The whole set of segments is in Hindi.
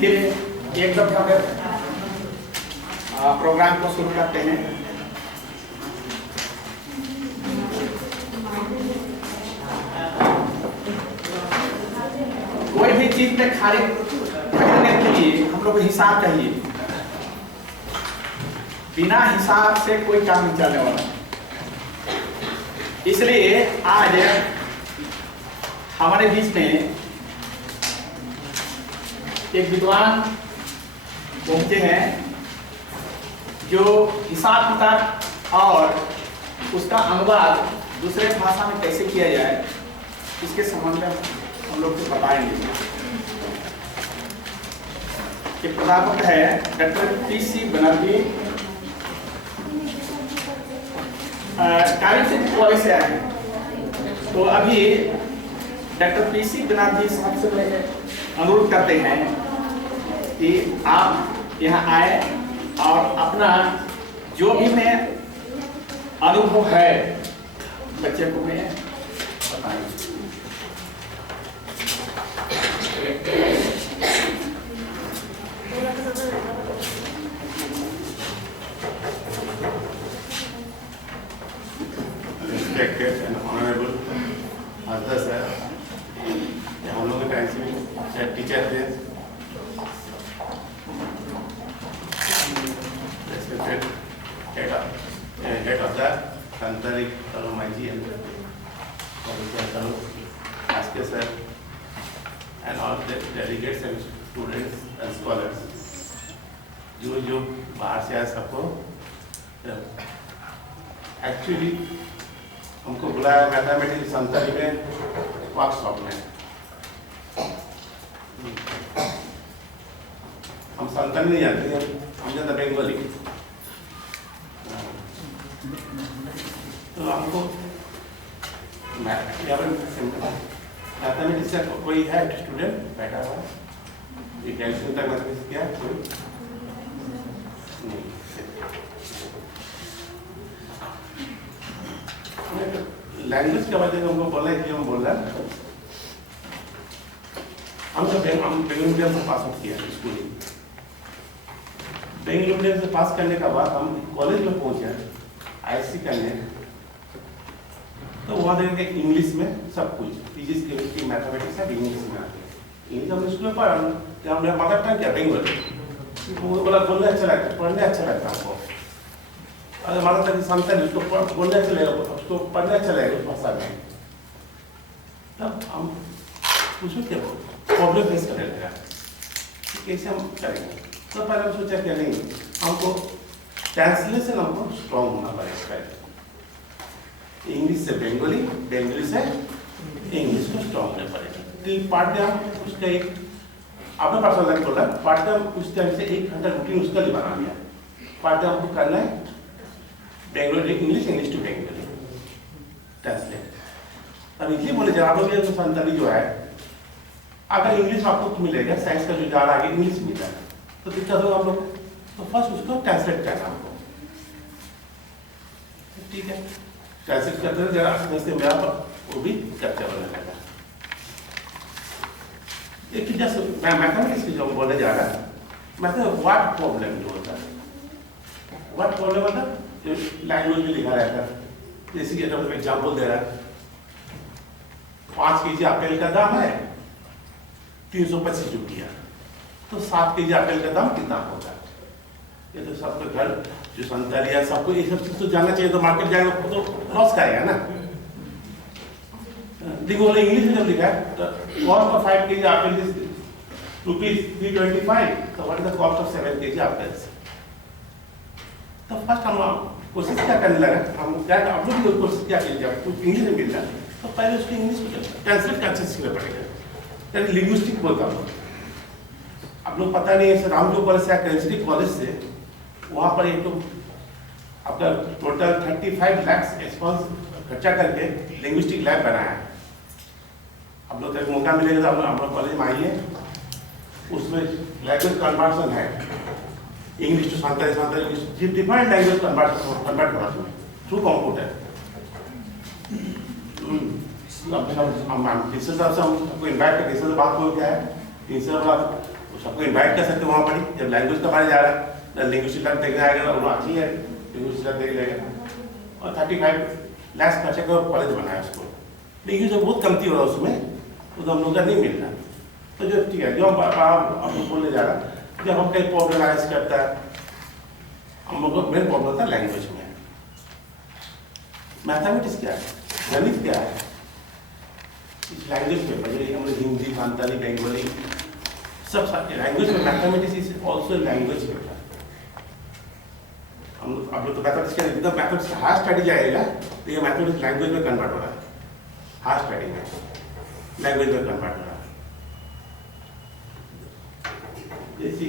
फिर एक दफा प्रोग्राम को शुरू करते हैं। कोई भी चीज में खरीदने के लिए हम लोग को हिसाब चाहिए। बिना हिसाब से कोई काम नहीं चलने वाला। इसलिए आज हमारे बीच में एक विद्वान पहुंचे हैं जो हिसाब किताब और उसका अनुवाद दूसरे भाषा में कैसे किया जाए इसके संबंध में हम लोग को बताएंगे। ये प्राध्यापक है doctor PC. Banerjee, carrying college से आए हैं। तो अभी डॉक्टर पी.सी. बनर्जी साहब से मैं अनुरोध करते हैं कि आप यहाँ आए और अपना जो भी मैं अनुभव है बच्चे को मैं बताएं। Respected and honorable Arthur sir, हम लोग के टाइम से टीचर थे। Respected head of the Santari Maji and Asker sir, and all the delegates and students and scholars, जो बाहर से आए सबको एक्चुअली हमको बुलाया मैथमेटिक्स संतरी में वर्कशॉप में। हम संतरी नहीं जानते हैं, हम जानते बंगाली। तो हमको मैथमेटिक्स का कोई है स्टूडेंट बैठा हुआ ये कैलकुलेशन तक मैथमेटिक्स किया कोई लैंग्वेज के वजह से हमको बोला कि हम बोल रहे हैं। हम बेंगलुरु मीडियम से पास आउट किया स्कूलिंग। बेंगलुरु मीडियम से पास करने के बाद हम कॉलेज में पहुंचे आईसी करने। तो वहाँ देखेंगे इंग्लिश में सब कुछ फिजिक्स केमिस्ट्री मैथमेटिक्स सब इंग्लिश में आते हैं। इंग्लिश हम स्कूल में पढ़ा कि हमने मदर टंग क्या बेंगोली। वो बोला बोलने अच्छा लगता है, पढ़ने अच्छा लगता है हमको। अगर मदर टंग संतरी उसको बोलने अच्छा लगेगा, उसको पढ़ने अच्छा लगेगा उस भाषा में। तब हम पूछो क्या प्रॉब्लम फेस करने लगा कैसे हम करेंगे। तो पहले हम सोचा क्या नहीं हमको ट्रांसलेशन हमको स्ट्रॉन्ग होना पड़ेगा। इंग्लिश से बंगाली, बंगाली से इंग्लिश को स्ट्रॉन्ग होना पड़ेगा। तो पार्ट में हम उसका एक अपना पर्सनल लाइफ बोला पार्ट टाइम उस टाइम से 1 घंटा रूटीन उसका लिए बना लिया। पार्ट टाइम हमको करना है Bengali English, English to Bengali translate. अब इसलिए बोले जब लोग तो संतरी जो है अगर इंग्लिश आपको मिलेगा साइंस का जो जा रहा है इंग्लिश मिल जाएगा तो दिक्कत होगा हम लोग। तो फर्स्ट उसको ट्रांसलेट करना हमको, ठीक है। ट्रांसलेट करते हैं जरा से मेरा वो भी चर्चा होने लगा। एक जैसे मैथमेटिक्स की जो बोले जा रहा है मतलब व्हाट प्रॉब्लम जो होता है व्हाट प्रॉब्लम मतलब जो लैंग्वेज में लिखा रहता है। जैसे कि अगर एग्जाम्पल दे रहा है 5 केजी एप्पल का दाम है 325 रुपया, तो 7 केजी एप्पल का दाम कितना होगा। ये तो सबको घर जो संतरी है सबको ये सब चीज तो जानना चाहिए। तो मार्केट जाएगा तो लॉस खाएगा ना। देखो इंग्लिश में जब लिखा है तो cost of 5 KG Apple is ₹325, तो what is the cost of 7 KG apples. तो फर्स्ट हम कोशिश क्या करने लगा हम क्या आप लोग भी कोशिश क्या कीजिए जब कुछ इंग्लिश में मिल जाए तो पहले उसको इंग्लिश को ट्रांसलेट करके सीखना पड़ेगा। यानी लिंग्विस्टिक बोलता हूँ आप लोग पता नहीं है रामजो कॉलेज से कैंसरी कॉलेज से वहाँ पर एक तो आपका टोटल 35 लाख एक्सपेंस खर्चा करके लिंग्विस्टिक लैब बनाया है। आप लोग तक मौका मिलेगा तो हम लोग कॉलेज में आइए। उसमें लैंग्वेज कन्वर्सन है इंग्लिश टू संतरी, संतरी इंग्लिश डिफरेंट लैंग्वेज कन्वर्ट होना चाहिए थ्रू कंप्यूटर। हम टीचर साहब से हमको इन्वाइट करके टीचर से बात हो गया है। टीचर तो सबको इन्वाइट कर सकते हो वहाँ पर ही, जब लैंग्वेज का बारे जा रहा है, लिंग्विस्टिक देखने आएगा उन्होंने अच्छी है, लिंग्विस्टिक देख लेगा। और 35 लाख खर्चे का कॉलेज बनाया उसको, लेकिन जो बहुत कमती हो रहा है उसमें, तो हम लोग का नहीं मिल रहा। तो जो ठीक है, जो आप बोलने जा रहा, जब हम कहीं प्रॉब्लम आइज करता है, हम लोग को मेन प्रॉब्लम था लैंग्वेज में। मैथमेटिक्स क्या है, गणित क्या है, इस लैंग्वेज में पहले हम लोग हिंदी, संताली, बंगाली सब लैंग्वेज में मैथमेटिक्स इज ऑल्सो लैंग्वेज बेटा। हम लोग आप लोग तो मैथमेटिक्स के एकदम मैथमेटिक्स हायर स्टडी जाएगा, तो ये मैथमेटिक्स लैंग्वेज में कन्वर्ट हो रहा है, हायर स्टडी में लैंग्वेज में कन्वर्ट हो रहा है। जैसे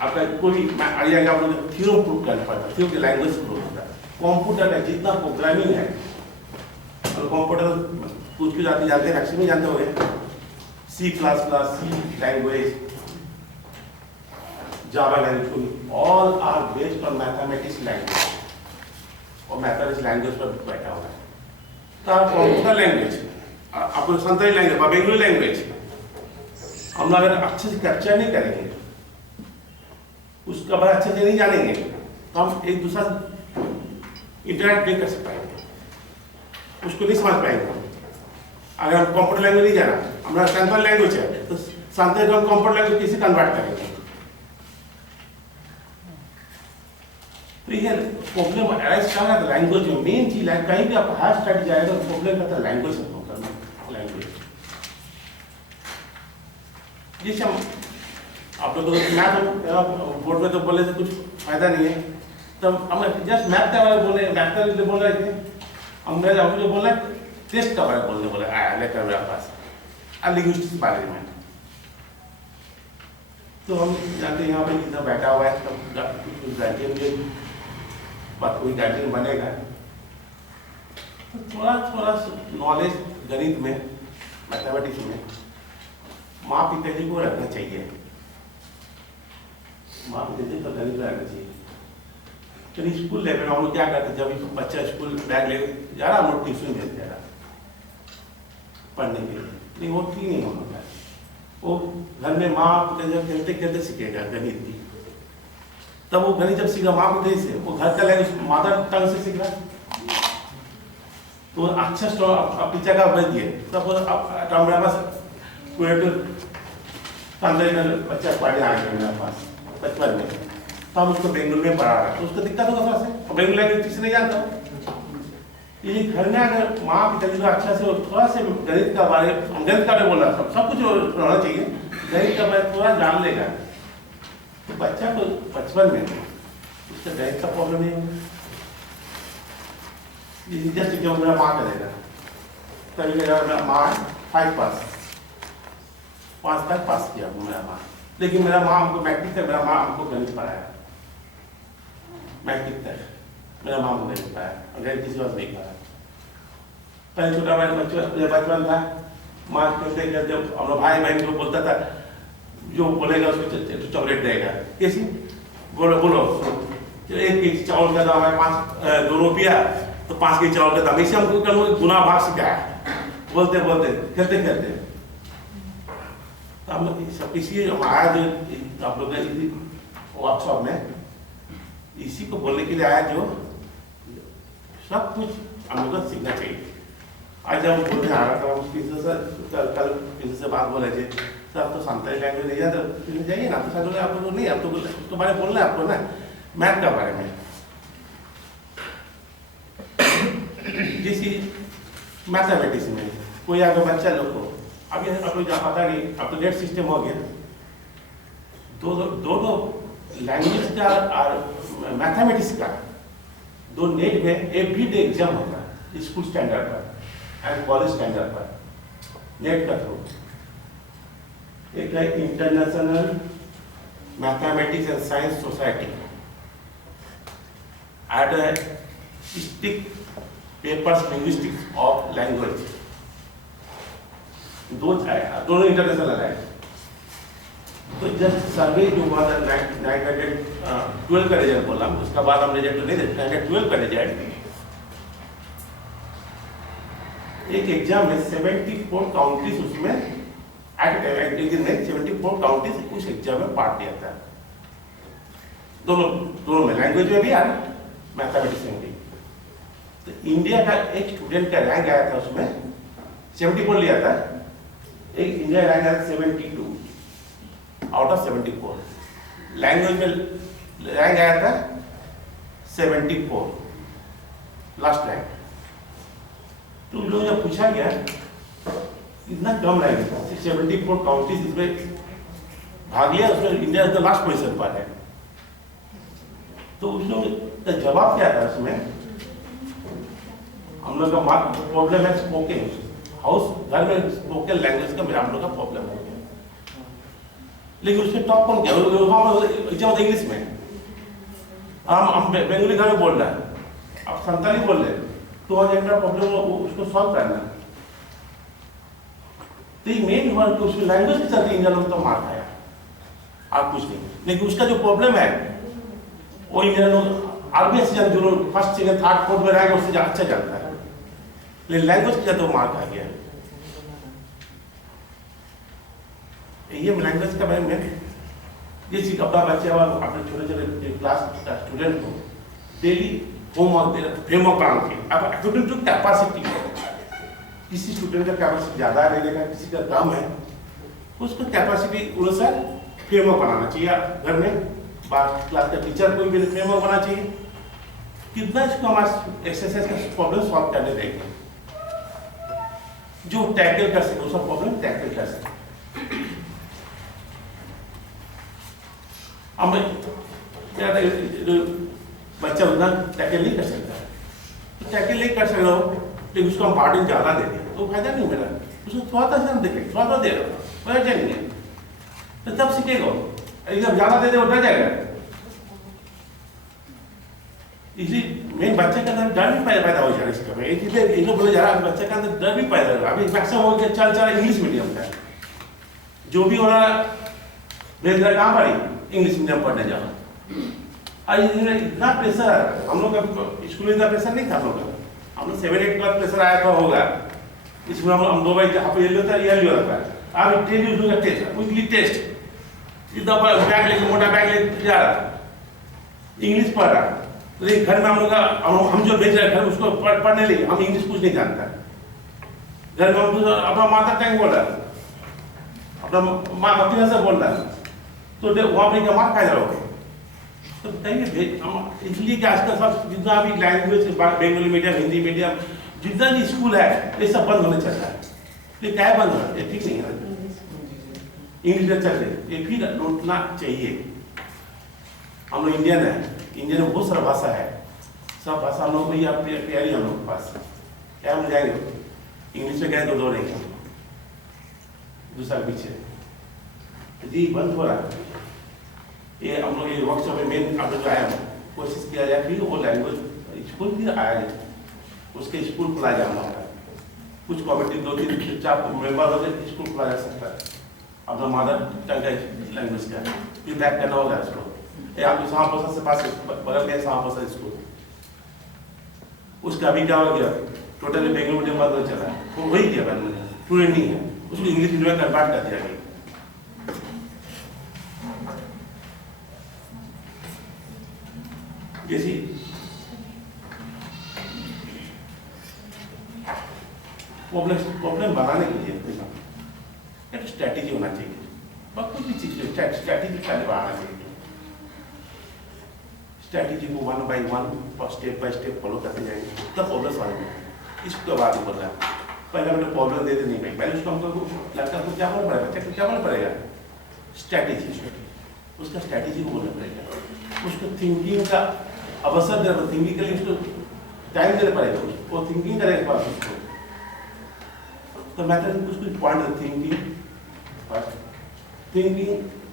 आपका कोई आइएगा, आप लोग थ्योरम प्रूव करना पड़ता है, थ्योरम की लैंग्वेज प्रूव होता है। कंप्यूटर का जितना प्रोग्रामिंग है, और कंप्यूटर कुछ भी जानते हैं, मैक्सिमम जानते होंगे, C++, C language, Java language, all are based on mathematics language, और मैथमेटिक्स लैंग्वेज पर बैठा हुआ है। तो आप कंप्यूटर लैंग्वेज, आपको संताली लैंग्वेज, बंगाली लैंग्वेज हम लोग अगर अच्छे से कैप्चर नहीं करेंगे, उसका बारे अच्छे से नहीं जानेंगे, तो हम एक दूसरा इंटरेक्ट नहीं कर पाएंगे, उसको नहीं समझ पाएंगे। अगर हम कंप्यूटर लैंग्वेज नहीं जाना, हमारा संताली लैंग्वेज है, तो संताली को हम कंप्यूटर लैंग्वेज कैसे कन्वर्ट करेंगे? तो ये प्रॉब्लम अराइज कर रहा है लैंग्वेज में। मेन चीज है, कहीं भी आप हायर स्टडी जाएगा तो प्रॉब्लम करता है लैंग्वेज से करना, लैंग्वेज। जैसे हम आप लोग मैथ बोर्ड में तो बोले से कुछ फायदा नहीं है, तो हम जस्ट मैथ का बारे बोले, मैथ का लिए बोल रहे थे हम, मेरे अभी जो बोला टेस्ट का बारे बोलने बोले आया लेकर मेरे पास लिंग्विस्टिक्स के बारे में। तो हम जानते हैं यहाँ पे कितना बैठा हुआ है, तो गार्जियन बात कोई गार्जियन बनेगा, तो थोड़ा थोड़ा नॉलेज गणित में, मैथमेटिक्स में माँ पिताजी को रखना चाहिए, माँ पिताजी को गणित रखना चाहिए। तो स्कूल लेवल में हम लोग क्या करते, जब बच्चा स्कूल बैग ले जा रहा, हम लोग ट्यूशन भेज दे रहा पढ़ने के लिए, नहीं वो ठीक नहीं होता है। वो घर में माँ पिताजी खेलते खेलते सीखेगा गणित की, तब वो गणित जब सीखा माँ पिताजी से, वो घर का लैंग्वेज मादर टंग से सीख रहा, तो अच्छा स्टोर आप टीचर का भेज दिए, तब मेरे पास बच्चा पढ़ने आ गया मेरे पास बचपन में, तो हम उसको बेंगलुरु में पढ़ा रहा, तो उसको दिक्कत होगा थोड़ा से, बेंगलुरु लैंग्वेज ठीक से नहीं जानता। ये घर में अगर माँ पिताजी को अच्छा से थोड़ा से गणित का बारे, गणित का बोल रहा सब कुछ होना चाहिए, गणित का बारे थोड़ा जान लेगा, तो बच्चा को बचपन में उसका गणित का प्रॉब्लम नहीं होगा। जैसे जो मेरा माँ करेगा, तभी मेरा माँ 5 पास 5 तक पास किया मेरा माँ, लेकिन मेरा माँ हमको मैट्रिक तक, मेरा माँ हमको गणित पढ़ाया, मैट्रिक तक मेरा माँ मुझे बताया, अगर किसी और नहीं पढ़ा। पहले छोटा भाई बचपन था, माँ कहते जब अपना भाई बहन को बोलता था, जो बोलेगा उसको चॉकलेट देगा, कैसी बोलो बोलो, एक केजी चावल का दाम है 2 रुपया, तो 5 केजी चावल का दाम, इसे हमको कल गुना भाग सिखाया, बोलते बोलते खेलते खेलते। हम सब इसी हमारा जो आप लोग वर्कशॉप में इसी को बोलने के लिए आया, जो सब कुछ हम लोग को सीखना चाहिए। आज जब हम बोलने आ रहा था, कल किसी से बात बोले थे, सर आप तो संताली लैंग्वेज नहीं जाते, तो जाइए ना, तो सर आप लोग नहीं, आप तो उसके बारे में बोलना है आपको ना, मैथ का बारे में। जैसे मैथमेटिक्स में कोई अगर बच्चा लोग को, अभी आप लोग पता नहीं, अब तो नेट सिस्टम हो गया, दोनों लैंग्वेज का और मैथमेटिक्स का दो नेट में एवरीडे एग्जाम होता है, स्कूल स्टैंडर्ड पर एंड कॉलेज स्टैंडर्ड पर, नेट का थ्रू। एक है international mathematics and science society, artistic papers linguistics of language, दोनों इंटरनेशनल है। तो जस्ट सर्वे जो हुआ था 912 का रिजल्ट बोला, उसका बाद हम रिजल्ट नहीं देते, 912 का रिजल्ट, एक एग्जाम में 74 काउंट्रीज उसमें एक दिन में 74 काउंटीज उस एग्जाम में पार्ट लिया था, दोनों में, लैंग्वेज में भी और मैथमेटिक्स में भी। तो इंडिया का एक स्टूडेंट का रैंक आया था, उसमें 74 लिया था, एक इंडिया रैंक आया था 72 आउट ऑफ 74। लैंग्वेज में रैंक आया था 74 लास्ट रैंक। तो लोग जब पूछा गया इतना कम रैंक, 74 काउंटीज इसमें भाग लिया, उसमें इंडिया का लास्ट पोजीशन पर है। तो उस लोग का जवाब क्या था, उसमें हम लोग का प्रॉब्लम है स्पोकन, हाउस घर में स्पोकन लैंग्वेज का मेरा हम लोग का प्रॉब्लम हो गया। लेकिन उसमें टॉप कौन क्या, एग्जाम इंग्लिश में, हम बंगाली घर में बोल रहे हैं, आप संताली बोल रहे हैं, तो वहाँ प्रॉब्लम उसको सॉल्व करना। तो ये मेन हुआ कि उसकी लैंग्वेज के साथ इंडिया लोग तो मार खाया, आप कुछ नहीं। लेकिन उसका जो प्रॉब्लम है वो इंडिया लोग आर्मी से जो लोग फर्स्ट सेकंड थर्ड फोर्थ में रहेगा उससे अच्छा चलता है, लेकिन लैंग्वेज के साथ वो मार खा गया। ये लैंग्वेज का मैं जैसे अपना बच्चे और अपने छोटे छोटे क्लास स्टूडेंट को डेली होमवर्क दे रहे, फ्रेमवर्क बना के, अब अकॉर्डिंग टू कैपेसिटी, किसी स्टूडेंट का कैपेसिटी ज़्यादा है लेने का, किसी का कम है, उसको कैपेसिटी अनुसार फ्रेमवर्क बनाना चाहिए। घर में क्लास का टीचर कोई भी फ्रेमवर्क बनाना चाहिए, कितना इसको हमारे एक्सरसाइज का प्रॉब्लम सॉल्व करने देंगे, जो टैकल कर सके, उसका प्रॉब्लम टैकल कर सके। अब क्या बच्चा उतना टैकल नहीं कर सकता, तो टैकल नहीं कर सकता हो, लेकिन उसको हम पार्टिंग ज़्यादा दे दें तो फायदा नहीं मिला, उसको थोड़ा सा हम देखें, थोड़ा सा दे रहा है नहीं है, तो तब सीखेगा। एकदम ज़्यादा दे दे वो डर जाएगा। इसलिए मेन बच्चे के अंदर डर भी पैदा हो जाएगा इसका। एक चीज़ लोग बोले जा रहा है, बच्चे के अंदर डर भी पैदा होगा। अभी मैक्सिमम हो गया चल इंग्लिश मीडियम का, जो भी होना भेज रहा कहाँ पर इंग्लिश मीडियम पढ़ने जाओ। इतना प्रेशर, हम लोग का स्कूल में इतना प्रेशर नहीं था। हम लोग 7-8 क्लास प्रेशर आया था होगा, इसमें हम 2 बार जहाँ पे ये होता है ये होता है। अब डेली टेस्ट, वीकली टेस्ट, इतना बैग लेके मोटा बैग लेके जा रहा, इंग्लिश पढ़ रहा। लेकिन घर में हम लोग का हम जो भेज रहे घर उसको पढ़ने लगे, हम इंग्लिश कुछ नहीं जानता। घर में हम अपना माता टंग बोल रहा, अपना मातृभाषा बोल रहा, तो वहाँ पर क्या मार खा जाओगे। तो बताइए इसलिए कि आजकल सब जितना भी language Bengali medium, Hindi medium, जितना भी स्कूल है ये सब बंद होने चल रहा है। ये क्या बंद हो रहा है, ये ठीक नहीं है। इंग्लिश में चल रहे, ये फिर लौटना चाहिए। हम लोग इंडियन है, इंडियन में बहुत सारा भाषा है, सब भाषा हम लोग को ये प्यारी हम लोग के पास क्या हम जाएंगे, इंग्लिश में गए तो दौड़ेंगे दूसरा पीछे। जी बंद हो रहा है ये। हम लोग ये वर्कशॉप में मेन आप जो आया कोशिश किया जाए फिर वो लैंग्वेज स्कूल भी आया जाए, उसके स्कूल खुला जाए। हमारा कुछ कमेटी 2-3-4 मेंबर हो जाए, स्कूल खुला जा सकता है अपना मदर टंग का लैंग्वेज का, फिर बैक करना होगा उसको। आप सामापोसा से पास बदल गया सामापोसा स्कूल, उसका अभी क्या हो गया, टोटली बेंगलुरु मीडियम बंद हो चला है, वो वही गया स्टूडेंट नहीं है, उसको इंग्लिश मीडियम में कन्वर्ट कर दिया गया। जैसी प्रॉब्लम बनाने के लिए एक स्ट्रैटेजी होना चाहिए, और कुछ भी चीज स्ट्रैटेजी पहले बनाना चाहिए। स्ट्रैटेजी को 1 by 1 step by step follow करते जाएंगे तब प्रॉब्लम सॉल्व होगा। इसको बात ही बोल रहा है, पहले मैंने प्रॉब्लम दे नहीं भाई, पहले उसको हमको लड़का को क्या बोलना पड़ेगा, बच्चे को क्या बोलना पड़ेगा, स्ट्रैटेजी, उसका स्ट्रैटेजी को बोलना पड़ेगा, उसको थिंकिंग का अवसर देना, थिंकिंग के लिए उसको टाइम देना पड़ेगा, वो थिंकिंग करेगा पास उसको। तो मैं तो उसको पॉइंट थिंकिंग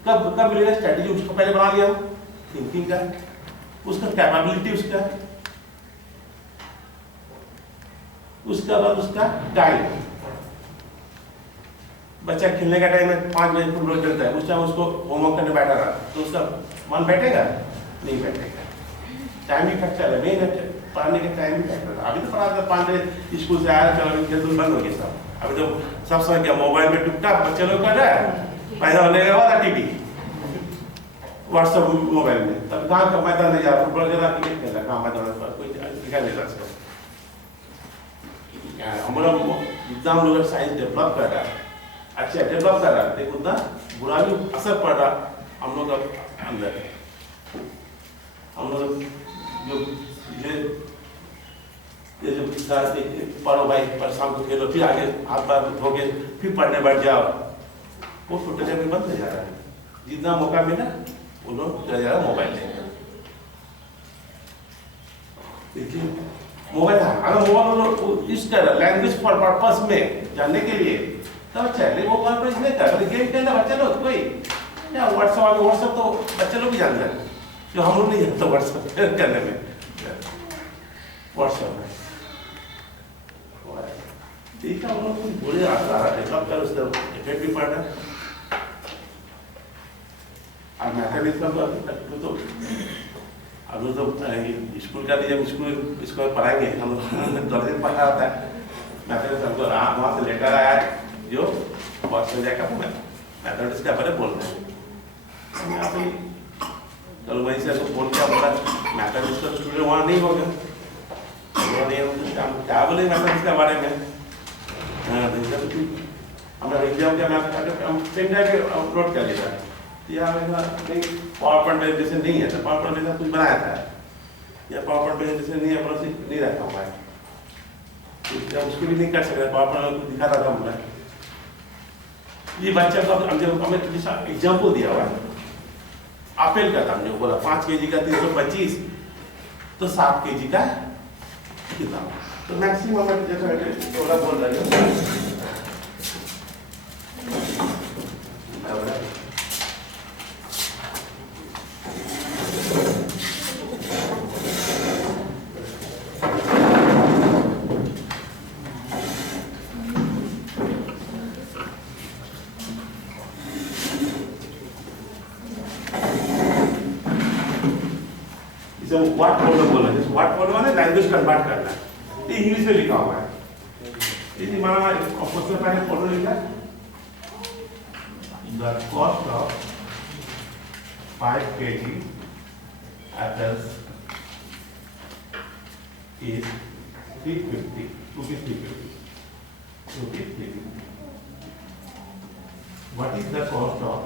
कब मिलेगा, स्ट्रैटेजी उसको पहले बना लिया थिंकिंग का, उसका कैपेबिलिटी उसका बाद उसका टाइम। बच्चा खेलने का टाइम है 5 बजे फुटबॉल खेलता है, उस टाइम उसको होमवर्क करने बैठा रहा तो उसका मन बैठेगा नहीं बैठेगा, टाइम भी फैक्टर है, नहीं पढ़ने का टाइम भी फैक्टर है। अभी तो पढ़ा था 5 बजे स्कूल से आया, चलो खेल बंद हो गया सब, अभी तो सब समझ गया, मोबाइल में टुकटाक बच्चे लोग कर रहा है, पैदा होने के बाद टीवी, व्हाट्सएप मोबाइल में, तब कहाँ का मैदान नहीं जा रहा, फुटबॉल खेला, क्रिकेट खेला, कहाँ मैदान पर कोई दिखा नहीं रहा इसको। हम लोग जितना हम लोग साइंस डेवलप कर रहा है, अच्छा डेवलप कर रहा है, लेकिन उतना बुरा भी असर पड़ रहा हम लोग अंदर। हम लोग जो ये जो पढ़ो भाई, पर शाम को खेलो, फिर आगे हाथ पैर धोके फिर पढ़ने बैठ जाओ, वो छोटे से भी बंद हो जा रहा है। जितना मौका मिला वो लोग चला जा रहा मोबाइल लेकर। देखिए मोबाइल, अगर मोबाइल यूज कर लैंग्वेज फॉर पर्पस में जानने के लिए तो अच्छा है, लेकिन वो पर्पस नहीं कर, गेम खेलना बच्चे लोग कोई या व्हाट्सएप तो बच्चे लोग भी जानते हैं, जो हम लोग नहीं जानते व्हाट्सएप करने में। व्हाट्सएप में ठीक है, हम लोग पूरे डेवलप कर, उसका इफेक्ट भी पड़ रहा है। और मैथमेटिक्स का तो अभी तो स्कूल का भी, जब स्कूल पढ़ाएंगे हम लोग दर्जन पढ़ा होता है मैथमेटिक्स, हमको वहाँ से लेकर आया जो बहुत समझा का मैथमेटिक्स के बारे में बोल रहे हैं। चलो वहीं से फोन किया, बोला मैथमेटिक्स का स्टूडेंट वहाँ नहीं होगा, क्या बोले मैथमेटिक्स के बारे में। हमारा एग्जाम क्या मैथ हम पेन ड्राइव पे अपलोड कर दिया था, या नहीं पावर पॉइंट प्रेजेंटेशन नहीं है, तो पावर पॉइंट प्रेजेंटेशन कुछ बनाया था, या पावर पॉइंट प्रेजेंटेशन नहीं है, अपना नहीं रखा हुआ है, उसको भी नहीं कर सकते, पावर पॉइंट दिखाता था हमने। ये बच्चा का हमने एग्जाम्पल दिया हुआ है, आपेल का था, हमने बोला 5 kg का 325, तो 7 kg का कितना, तो मैक्सिमम जैसा थोड़ा बोल रहे हो व्हाट प्रॉब्लम बोलना है, व्हाट प्रॉब्लम है लैंग्वेज कन्वर्ट करना है, ये इंग्लिश में लिखा हुआ है। यदि माना क्वेश्चन पहले फॉलो लिखा है, the cost of 5 kg apples is 350 rupees 350. What is the cost of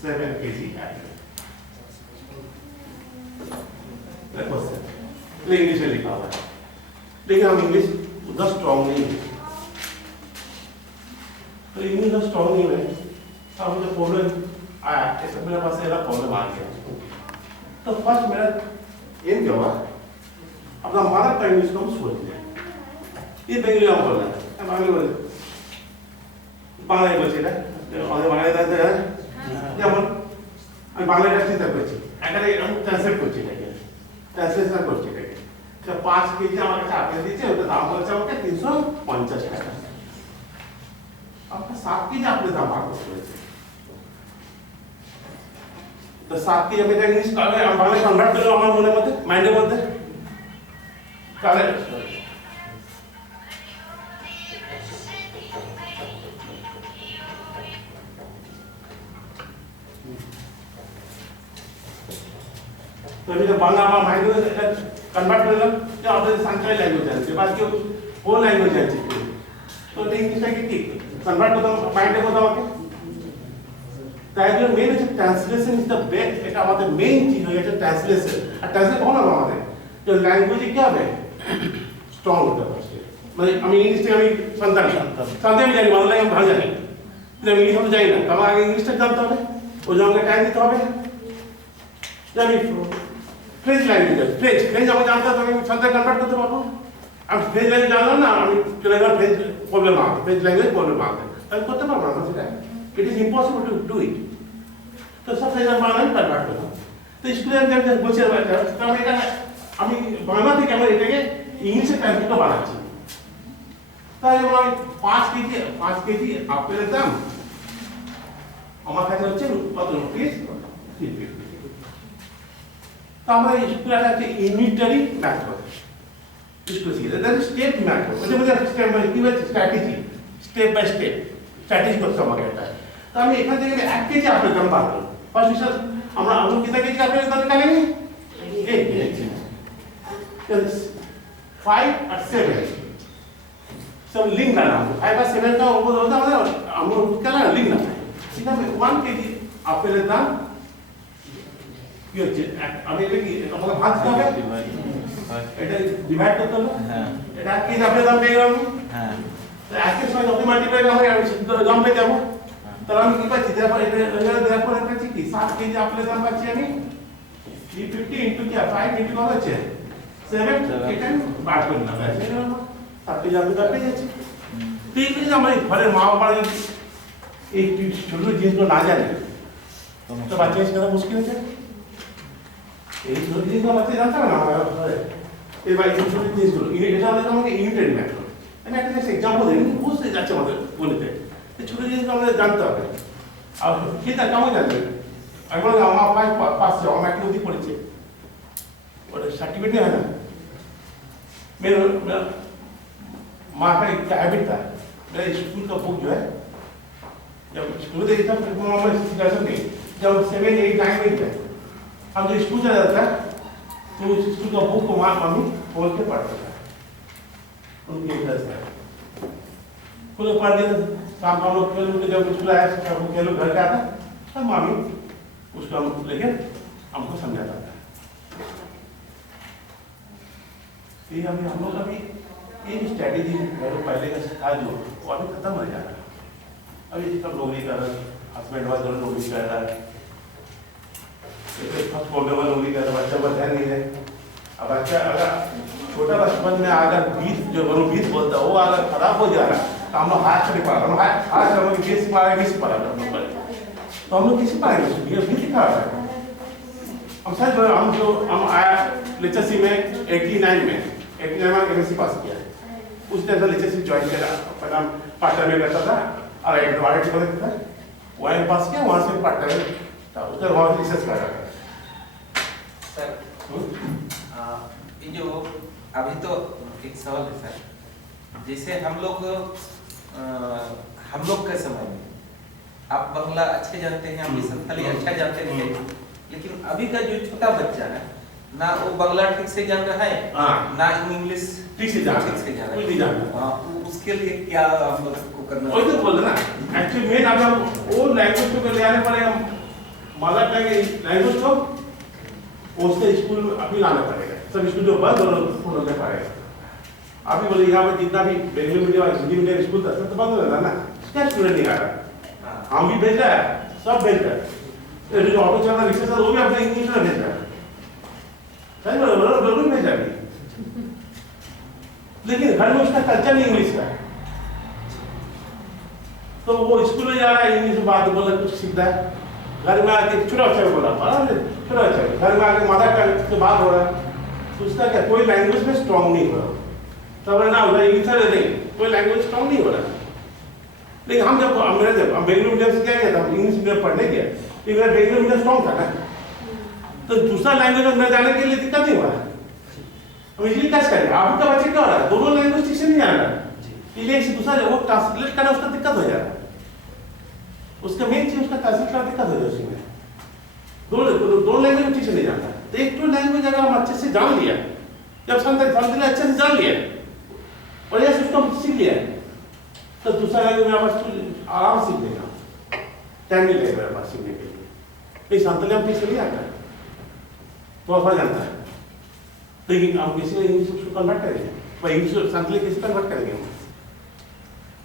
7 kg apple? English में लिखा हुआ है, लेकिन हम इंग्लिश उतना स्ट्रॉन्ग नहीं है, तो इंग्लिश उतना स्ट्रॉन्ग नहीं है। अब मुझे प्रॉब्लम आया, ऐसा मेरे पास ऐसा प्रॉब्लम आ गया, तो फर्स्ट मेरा एम क्या हुआ, अपना मदर टंग इंग्लिश को हम सोच लिया, ये बेंगली में बोलना है, बांग्ला बोले बांग्ला বলছি না আমাদের বাংলা দাদা যেমন আমি বাংলাটা চিন্তা করছি, এখানে আমি ট্রান্সলেট করছি, এটাকে ট্রান্সলেশন করছি, এটাকে 5 কেজি আমার কাছে আপেল দিয়েছে, ওটা দাম বলছে আমাকে 350 টাকা, আপনার 7 কেজি আপেল দাম বার করতে হয়েছে, তো 7 কেজি আমি এটা ইংলিশ আমি বাংলা কনভার্ট করলাম আমার মনের মধ্যে, মাইন্ডের মধ্যে, তাহলে तो अभी तो बांग्ला हमारा माइंड में कन्वर्ट कर दिया, जो आपने संचार लैंग्वेज है, के बाद क्यों वो लैंग्वेज है, तो इंग्लिश है कि कन्वर्ट होता है माइंड में होता है, ताकि मेन जो ट्रांसलेशन इज द बेस्ट, एक हमारे मेन चीज है जो ट्रांसलेशन, और ट्रांसलेट कौन होगा हमारे, जो लैंग्वेज क्या है स्ट्रांग होता है, मतलब हम इंग्लिश से हम संतान में जाएंगे, मतलब हम भाग जाएंगे, तो इंग्लिश हम जाएंगे ना, कब आगे इंग्लिश तक जानता है, वो जो हमने टाइम दिया है, जब फ्रेंच लैंग्वेज है, फ्रेंच हम जानते हैं तो हम संतान कन्वर्ट करते हैं, अब फ्रेंच लैंग्वेज जानना ना, हम चलेगा फ्रेंच प्रॉब्लम आते, फ्रेंच लैंग्वेज प्रॉब्लम आते, तब करते पारबो ना সেটা, it is impossible to do it, तो सब फ्रेंच बांग्ला में कन्वर्ट करना, तो स्टूडेंट जब বলছে তো আমি এটা আমি বাংলা থেকে আমরা এটাকে ইংলিশে ট্রান্সলেট করে বানাচ্ছি, তাই আমি 5 কেজি আপেলের দাম আমার কাছে হচ্ছে কত রুপিস 350, तो हमारा स्कूल आता है यूनिटरी मेथड इसको सीखते हैं स्टेप मेथड मुझे step by strategy step by step strategy को समझ आता है तो हम एक जगह एक केजी आपने कम बात करो फर्स्ट विषय हम कितना केजी आपने इधर निकालेंगे एक केजी 5 और 7 सब लिंक ना 5 और 7 का ऊपर होता है हम क्या ना लिंक ना सीधा 1 केजी आपने लेता ये अभी लेकिन अपना भाग क्या है এটা ডিভাইড করতে হবে হ্যাঁ এটা কি আপনি দাম পেয়ে গেলাম হ্যাঁ তো আজকে সময় যত মাল্টিপ্লাই হবে আমি দাম পেয়ে যাব তাহলে আমি কি পাচ্ছি দেখো এটা দেখো এটা পাচ্ছি কি 7 কেজি আপেলের দাম পাচ্ছি আমি 350 ইনটু কি 5 ইনটু কত হচ্ছে 7 এটা বার করে না আছে এটা 7 কেজি আমি দাম পেয়ে যাচ্ছি তো এই যে আমরা ঘরের মা বাবা এই ছোট জিনিসগুলো না জানে তো বাচ্চা শেখা মুশকিল আছে এই ছোট জিনিসগুলো বাচ্চা জানতে না এই ভাই ছোট জিনিসগুলো এটা হলো আমাকে ইউনিটেড মেথড আমি একটা জাস্ট एग्जांपल দিই বুঝতে যাচ্ছে আমাদের বলতে এই ছোট জিনিসগুলো আমাদের জানতে হবে আর কিটা কেমন জানবে আমি বললাম আমার পাস আমার একটা উদি পড়েছে ওটা सर्टिफिकेट है ना मेरा माँ का एक हैबिट था मेरा स्कूल का बुक जो है जब स्कूल देखता था मैं सिचुएशन नहीं जब 7 8 9 में थे हम जो स्कूल चला जाता तो उस स्कूल का बुक को माँ मम्मी खोल के पढ़ता था उनकी इंटरेस्ट है खुद पढ़ लिया शाम को हम लोग खेल के जब स्कूल आया सब खेल घर पे आता तब मम्मी उसको हम लेके हमको समझाता था ये हम लोग अभी ये स्ट्रेटेजी पहले का था जो वो अभी खत्म हो जा रहा है अभी सब नौकरी कर रहे हैं हस्बैंड वाइफ दोनों नौकरी कर रहा है फर्स्ट प्रोग्राम नौकरी कर रहा है बच्चा ध्यान नहीं है अब बच्चा अगर छोटा बचपन में अगर बीत जो बीत बोलता है वो अगर खराब हो जा रहा है तो हम लोग हाथ से पढ़ा हम हाथ से हम लोग किसी पढ़ा तो हम लोग किसी पढ़ाएंगे ये भी सिखा रहा है हम सच हम आया लिटरेसी में 89 में एमएससी पास किया उस टाइम से लिटरेसी ज्वाइन किया अपना पार्ट टाइम में रहता था और एडवाइस करता था वहीं पास किया वहाँ से पार्ट टाइम था उधर वहाँ रिसर्च कर रहा था सर ये जो अभी तो एक सवाल है सर जैसे हम लोग के समय में आप बांग्ला अच्छे जानते हैं हम संथाली अच्छा जानते हैं लेकिन अभी का जो छोटा बच्चा है ना वो बांग्ला ठीक से जान रहा है ना इंग्लिश ठीक से जान रहा है कोई नहीं जानता हाँ उसके लिए क्या हम लोग को करना वही तो बोल रहा ना एक्चुअली मेन अब हम वो लैंग्वेज को ले आने पड़ेगा मदर टंग लैंग्वेज को उससे स्कूल अभी लाना पड़ेगा सब स्कूल जो बंद होने पड़ेगा अभी बोले यहाँ पे जितना भी Bengaluru medium Hindi medium school था सब तो बंद हो रहा ना क्या स्टूडेंट नहीं आ रहा हम भी भेज रहे हैं सब भेज रहे हैं जो ऑटो चला रिक्शा चला वो भी अपने इंग्लिश में भेज रहा है सही बोल रहा हूँ भेजा भी लेकिन घर में उसका कल्चर नहीं इंग्लिश का तो वो स्कूल में जा रहा है इंग्लिश में बात बोला कुछ सीखता है घर में आके छोटा बच्चा बोला छोटा बच्चा घर में आके मदर टंग से बात हो रहा है तो उसका क्या कोई लैंग्वेज में स्ट्रॉन्ग नहीं हो रहा तब ना उधर इंग्लिश नहीं कोई लैंग्वेज स्ट्रॉन्ग नहीं हो रहा लेकिन हम जब बेंगलुरु मीडियम से क्या किया था इंग्लिश मीडियम पढ़ने गया लेकिन मेरा बेंगलुरु मीडियम स्ट्रॉन्ग था ना तो दूसरा लैंग्वेज में जाने के लिए दिक्कत नहीं हो रहा हम इसलिए कैसे करें आपका बच्चे क्या हो रहा है दोनों लैंग्वेज ठीक से नहीं जान रहा इसलिए दूसरा वो ट्रांसलेट करना उसका दिक्कत हो जा रहा है उसका मेन चीज उसका ट्रांसलेट करना दिक्कत हो जाए उसमें दो लैंग्वेज ठीक से नहीं जानता तो एक तो लैंग्वेज अगर हम अच्छे से जान लिया जब समझ अच्छे से जान लिया और यह उसको सीख लिया तो दूसरा लैंग्वेज में आप आराम सीख लेगा टाइम नहीं लगेगा मेरे पास सीखने के लिए ये संतले हम ठीक से नहीं आता है थोड़ा थोड़ा जानता है लेकिन हम किसी को इंग्लिश उसको कन्वर्ट करेंगे भाई इंग्लिश संतले कैसे कन्वर्ट करेंगे हम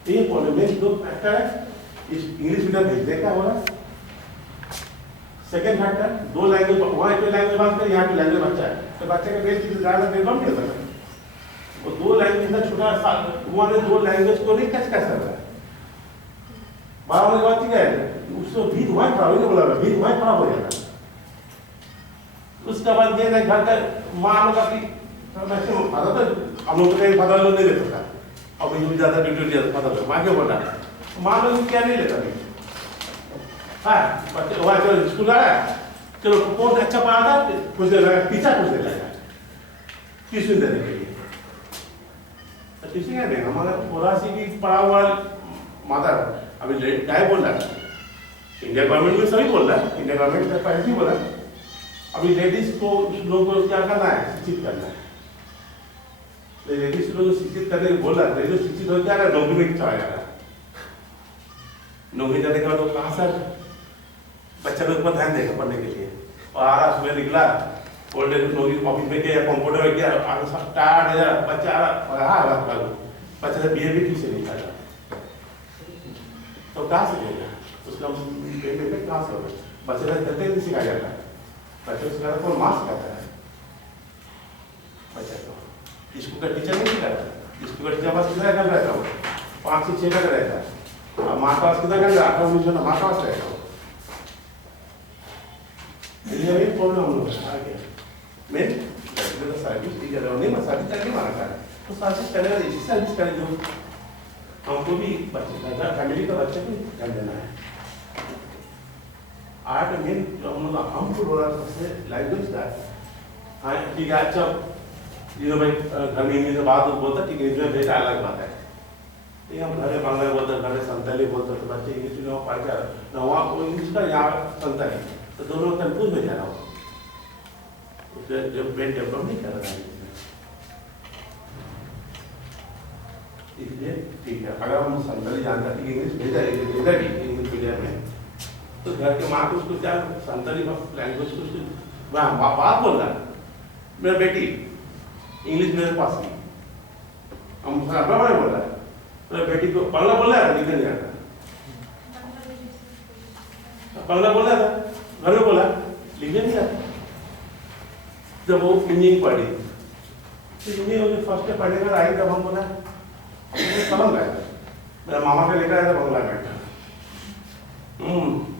ये प्रॉब्लम है दो फैक्टर है इस इंग्लिश मीडियम भेजने का हो रहा है सेकेंड फैक्टर दो लैंग्वेज वहाँ एक लैंग्वेज बात करें यहाँ पे लैंग्वेज बच्चा है तो बच्चे का बेस ज़्यादा बेकम नहीं होता और दो लैंग्वेज इतना छोटा वहाँ ने दो लैंग्वेज को नहीं कैच कर सकता है बारह वाली बात क्या है उसको भी वहाँ खराब नहीं बोला भी वहाँ खराब हो जाता है उसके बाद ये नहीं घर का माँ लोग की वैसे फादर तो हम लोग कहीं फादर लोग नहीं लेता था अब ये ज़्यादा ड्यूटी लिया फादर लोग माँ क्यों बोल रहा है माँ लोग क्या नहीं लेता हाँ बच्चे वहाँ चलो स्कूल आया चलो कौन अच्छा पढ़ाता कुछ देर लगा, टीचर कुछ देर लगा ट्यूशन देने के लिए। ट्यूशन क्या देगा, मगर थोड़ा सी भी पढ़ा हुआ मदर अभी क्या बोल रहा है, इंडिया गवर्नमेंट में सभी बोल रहा है, इंडिया गवर्नमेंट ने पहले ही बोला अभी लेडीज को लोगों को क्या करना है, शिक्षित करना है। लेडीज लोग शिक्षित करने को बोल रहा है, लेडीज शिक्षित हो क्या है, नौकरी में चला जा रहा है। नौकरी जाने के बाद वो कहाँ सर बच्चा लोग पर ध्यान देगा पढ़ने के लिए, और आ रहा सुबह निकला ओल्ड एज नौकरी ऑफिस में गया, कंप्यूटर में गया, टायर्ड है बच्चा आ रहा बच्चा से बिहेव भी ठीक से नहीं कर रहा, तो कहाँ से देगा उसका कहाँ से होगा। बच्चे का करते नहीं सिखाया जाता है, बच्चे को सिखाता कौन, माँ सिखाता है बच्चा को, स्कूल का टीचर नहीं सिखाता। स्कूल का टीचर बस कितना घंटा रहता हो, 5 से 6 घंटा रहता है, और माँ का कितना घंटा 8-19 घंटा माँ का रहता हो। ये भी प्रॉब्लम हम लोग आ गया मैं सर्विस दी जा रहा हूँ, नहीं मैं सर्विस करके माना था, तो सर्विस करेगा, इसी सर्विस करें जो हमको भी बच्चे फैमिली का बच्चे को ध्यान देना है। आर्ट मेन हम लोग हमको बोला सबसे लैंग्वेज का, हाँ ठीक है अच्छा ये भाई घर में इंग्लिश में बात बोलता, ठीक है इंग्लिश में भेजा अलग बात है, ये हम घर में बांग्ला बोलते, घर में संताली बोलते, तो बच्चे इंग्लिश में पढ़ के ना वहाँ को इंग्लिश का, यहाँ संताली, तो दोनों कंफ्यूज हो जा रहा हूँ, उससे जब ब्रेन डेवलप नहीं कर रहा है। इसलिए ठीक है अगर हम संताली जानते हैं इंग्लिश भेजा भी इंग्लिश मीडियम में, तो घर के माँ को उसको क्या संताली लैंग्वेज को उसको बात बोल रहा है, मेरा बेटी इंग्लिश मेरे पास नहीं, हम अपना बड़ा बोल रहा है, मेरा बेटी को बांग्ला बोल रहा है, लिखने नहीं आता, बांग्ला बोल रहा था घर में बोला, लिखने नहीं आता। जब वो इंजीनियरिंग पढ़ी, इंजीनियरिंग फर्स्ट ईयर पढ़ने का आई, तब हम बोला समझ गया, मेरा मामा का लेकर आया था बांग्ला में,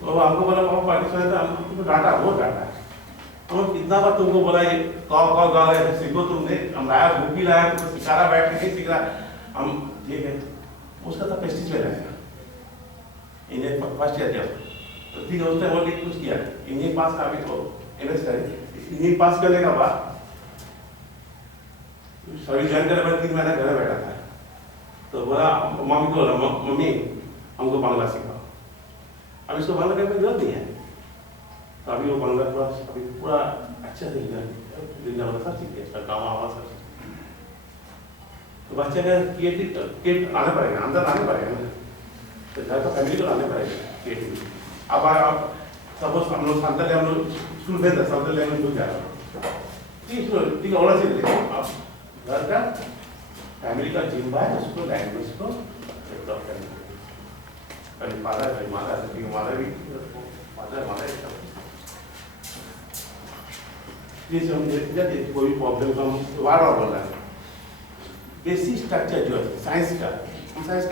तो हमको बोला पापा पाकिस्तान था, हमको डांटा, बहुत डांटा, हम कितना बार तुमको बोला ये कौ गा सीखो तुमने, हम लाया बुक भी लाया, तुमको सिखा रहा, बैठ के नहीं सीख रहा, हम ठीक है उसका था प्रेस्टीज में रहेगा इंजीनियर फर्स्ट ईयर जब, तो ठीक है उसने वो कुछ किया इंजीनियर पास का, अभी तो एमएस करे, इंजीनियर पास करने के बाद सभी ज्वाइन करने बाद 3 महीना घर में बैठा था, तो बोला मम्मी को बोला मम्मी हमको बांग्ला सिखाओ, अब इसको बांग्ला करने की जरूरत नहीं है, तो अभी वो बांग्ला पूरा अच्छा से लिखना वाला सब सीख गया, इसका काम आवाज सब, तो बच्चे का क्रिएटिव आना पड़ेगा, अंदर आने पड़ेगा ना, तो घर का फैमिली को आने पड़ेगा क्रिएटिव। अब आप सपोज हम लोग संताली हम लोग स्कूल में था, संताली लैंग्वेज भूल जा रहा हूँ, ठीक है और से आप घर का फैमिली का जिम्मा है उसको लैंग्वेज को डेवलप करना, कभी फादर कभी माता, कभी माता भी माता जैसे कोई प्रॉब्लम का हम बार बोल रहा है, बेसिक स्ट्रक्चर जो है साइंस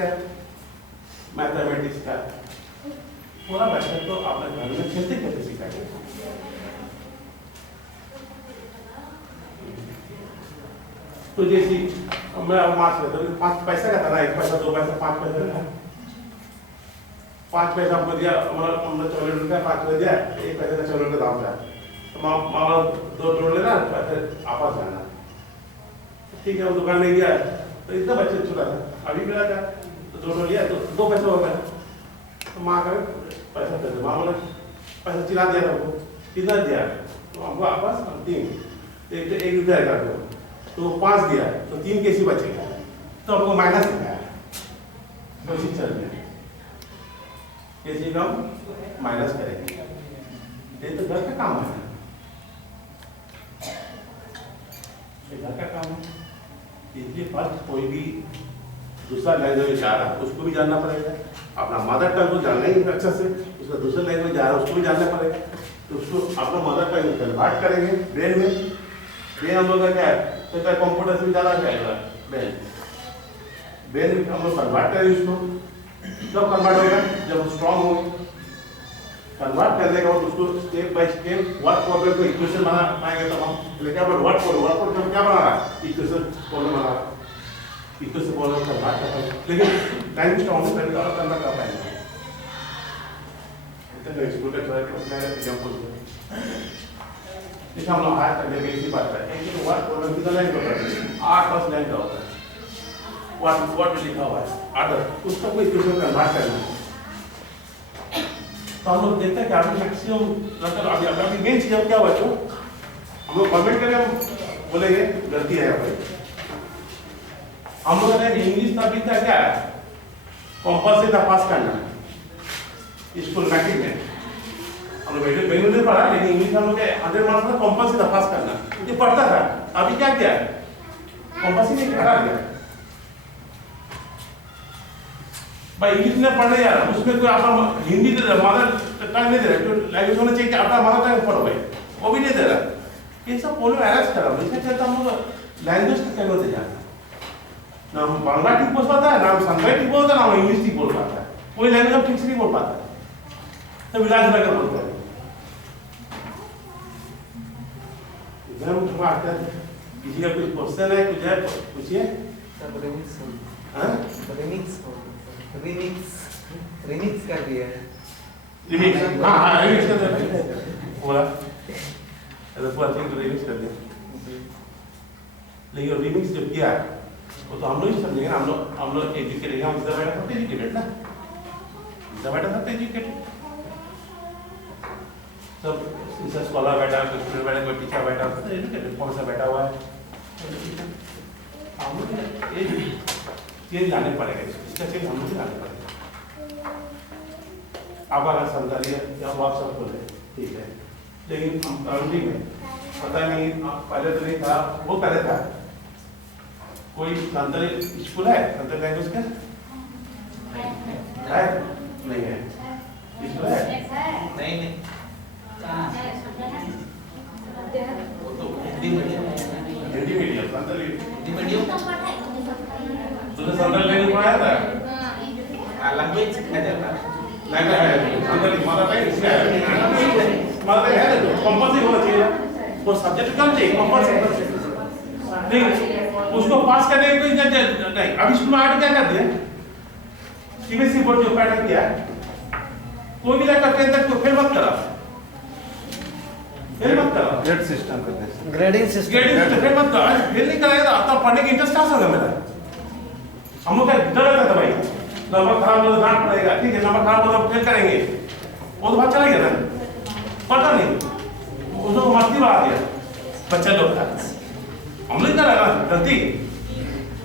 का मैथमेटिक्स का पूरा बच्चा तो अपने घर में खेलते खेलते सिखाएंगे। तो जैसे मैं मार्क्स लेता हूँ 5 पैसा का था ना, 1 पैसा 2 पैसा 5 पैसा था, 5 पैसा हमको दिया, हमने चॉकलेट का 5 पैसा दिया, 1 पैसे का चॉकलेट का दाम था, तो मामा 2 टोल लेना पैसे आपस जाना, ठीक है वो दुकान में गया, तो इतना बच्चे छुड़ा था, अभी मिला था तो 2 टोल लिया तो 2 पैसे हो गया, तो माँ का पैसा दे दो, माँ बोला पैसा चिल्ला दिया था, हमको कितना दिया, तो हमको आपस 3 1 रुपया कर दो, तो 5 दिया तो 3 कैसे बचेगा, तो हमको माइनस सिखाया, कोशिश चल रही है कैसे हम माइनस करेंगे, ये तो घर का काम है, घर का काम है, इसलिए फर्स्ट कोई भी दूसरा लैंग्वेज जा रहा है उसको भी जानना पड़ेगा, अपना मदर टंग को जानना ही अच्छा से, उसका दूसरा लैंग्वेज जा रहा है उसको भी जानना पड़ेगा, तो उसको अपना मदर टंग में कन्वर्ट करेंगे ब्रेन में, ब्रेन हम लोग का क्या है, तो क्या कंप्यूटर से भी ज़्यादा क्या है ब्रेन में हम लोग कन्वर्ट करेंगे उसको, कब कन्वर्ट होगा जब स्ट्रॉन्ग होंगे, कन्वर्ट करने के बाद उसको step by step word problem को इक्वेशन बना पाएंगे, तो हम क्या बोल वर्ड प्रॉब्लम क्या बना रहा है, इक्वेशन प्रॉब्लम बना रहा है, इक्वेशन प्रॉब्लम कन्वर्ट कर पाएंगे, लेकिन टाइम स्ट्रॉन्ग से पहले और कन्वर्ट कर पाएंगे, तो तो स्कूल का छोड़ के उसने एग्जांपल दिया हम लोग हाथ करके बेसिक बात करते हैं कि व्हाट प्रॉब्लम कितना लाइन होता है 8-10 लाइन का होता है व्हाट लिखा हुआ है आदर उसका कोई क्वेश्चन कन्वर्ट करना तो हम लोग देखते हैं कि अभी मैक्सिमम मतलब अभी मेन चीज क्या हुआ तो हम लोग कमेंट करें हम बोलेंगे गलती है भाई हम लोगों ने इंग्लिश का भी क्या है कंपल्सरी था पास करना स्कूल मैट्रिक में हम लोग बेंगलुरु में पढ़ा लेकिन इंग्लिश हम लोग 100 मार्क्स का कंपल्सरी था पास करना ये पढ़ता था अभी क्या किया कंपल्सरी नहीं हटा दिया भाई इंग्लिश में पढ़ने जा रहा उसमें कोई आपका हिंदी दे रहा मदर टंग नहीं दे रहा तो लैंग्वेज होना चाहिए कि आपका मदर टंग पढ़ो भाई वो भी नहीं दे रहा ये सब पोलो अरेस्ट कर रहा हूँ इससे कहता हम लोग लैंग्वेज का कैसे दे जाता ना हम बांग्ला ठीक बोल पाता है ना हम संस्कृत ठीक बोलता है ना हम इंग्लिश ठीक बोल पाता है कोई लैंग्वेज हम ठीक से नहीं बोल पाता है तो विलास नगर बोलते हैं इधर हम तुम्हारा आते हैं किसी का कुछ क्वेश्चन है कुछ है पूछिए रिमिक्स कर दिया है रिमिक्स हाँ रिमिक्स कर दिया बोला ऐसा पूरा चीज रिमिक्स कर दिया लेकिन रिमिक्स जो किया है वो तो हम लोग ही समझेंगे हम लोग एजुकेटेड हम इधर बैठा सबसे एजुकेटेड ना इधर बैठा सबसे एजुकेटेड सब इधर स्कॉलर बैठा कोई स्टूडेंट बैठा कोई टीचर बैठा सब एजुकेटेड कौन सा बैठा हुआ है हम लोग ये लाने पड़ेगा इसका चीज हम लोग लाने पड़ेगा आप अगर संताली या व्हाट्सएप खोले ठीक है लेकिन हम काउंटिंग में पता नहीं पहले तो नहीं था वो पहले था कोई संताली स्कूल है संताली लैंग्वेज का है नहीं है स्कूल है नहीं वो तो हिंदी मीडियम संताली तुझे संताली लैंग्वेज पढ़ाया था लैंग्वेज सिखाया जाता है लैंग्वेज है संताली मदर टंग इसका है मदर है तो कंपल्सरी होना चाहिए वो सब्जेक्ट कम चाहिए कंपल्सरी नहीं उसको पास करने की कोई नहीं अभी स्कूल में आर्ट क्या कर दिया सीबीएसई बोर्ड जो पैटर्न किया कोई भी लड़का 10 तक को फेल मत करा ग्रेड सिस्टम करते हैं ग्रेडिंग सिस्टम फेल मत करा फेल नहीं कराएगा तो पढ़ने की इंटरेस्ट कहां से होगा मेरा हम लोग का डर रहता था भाई नंबर खराब हो तो डांट पड़ेगा ठीक है नंबर खराब हो तो फेल करेंगे वो तो बात चला गया ना पता नहीं उसको मस्ती बढ़ा दिया बच्चा लोग का हम नहीं करा गलती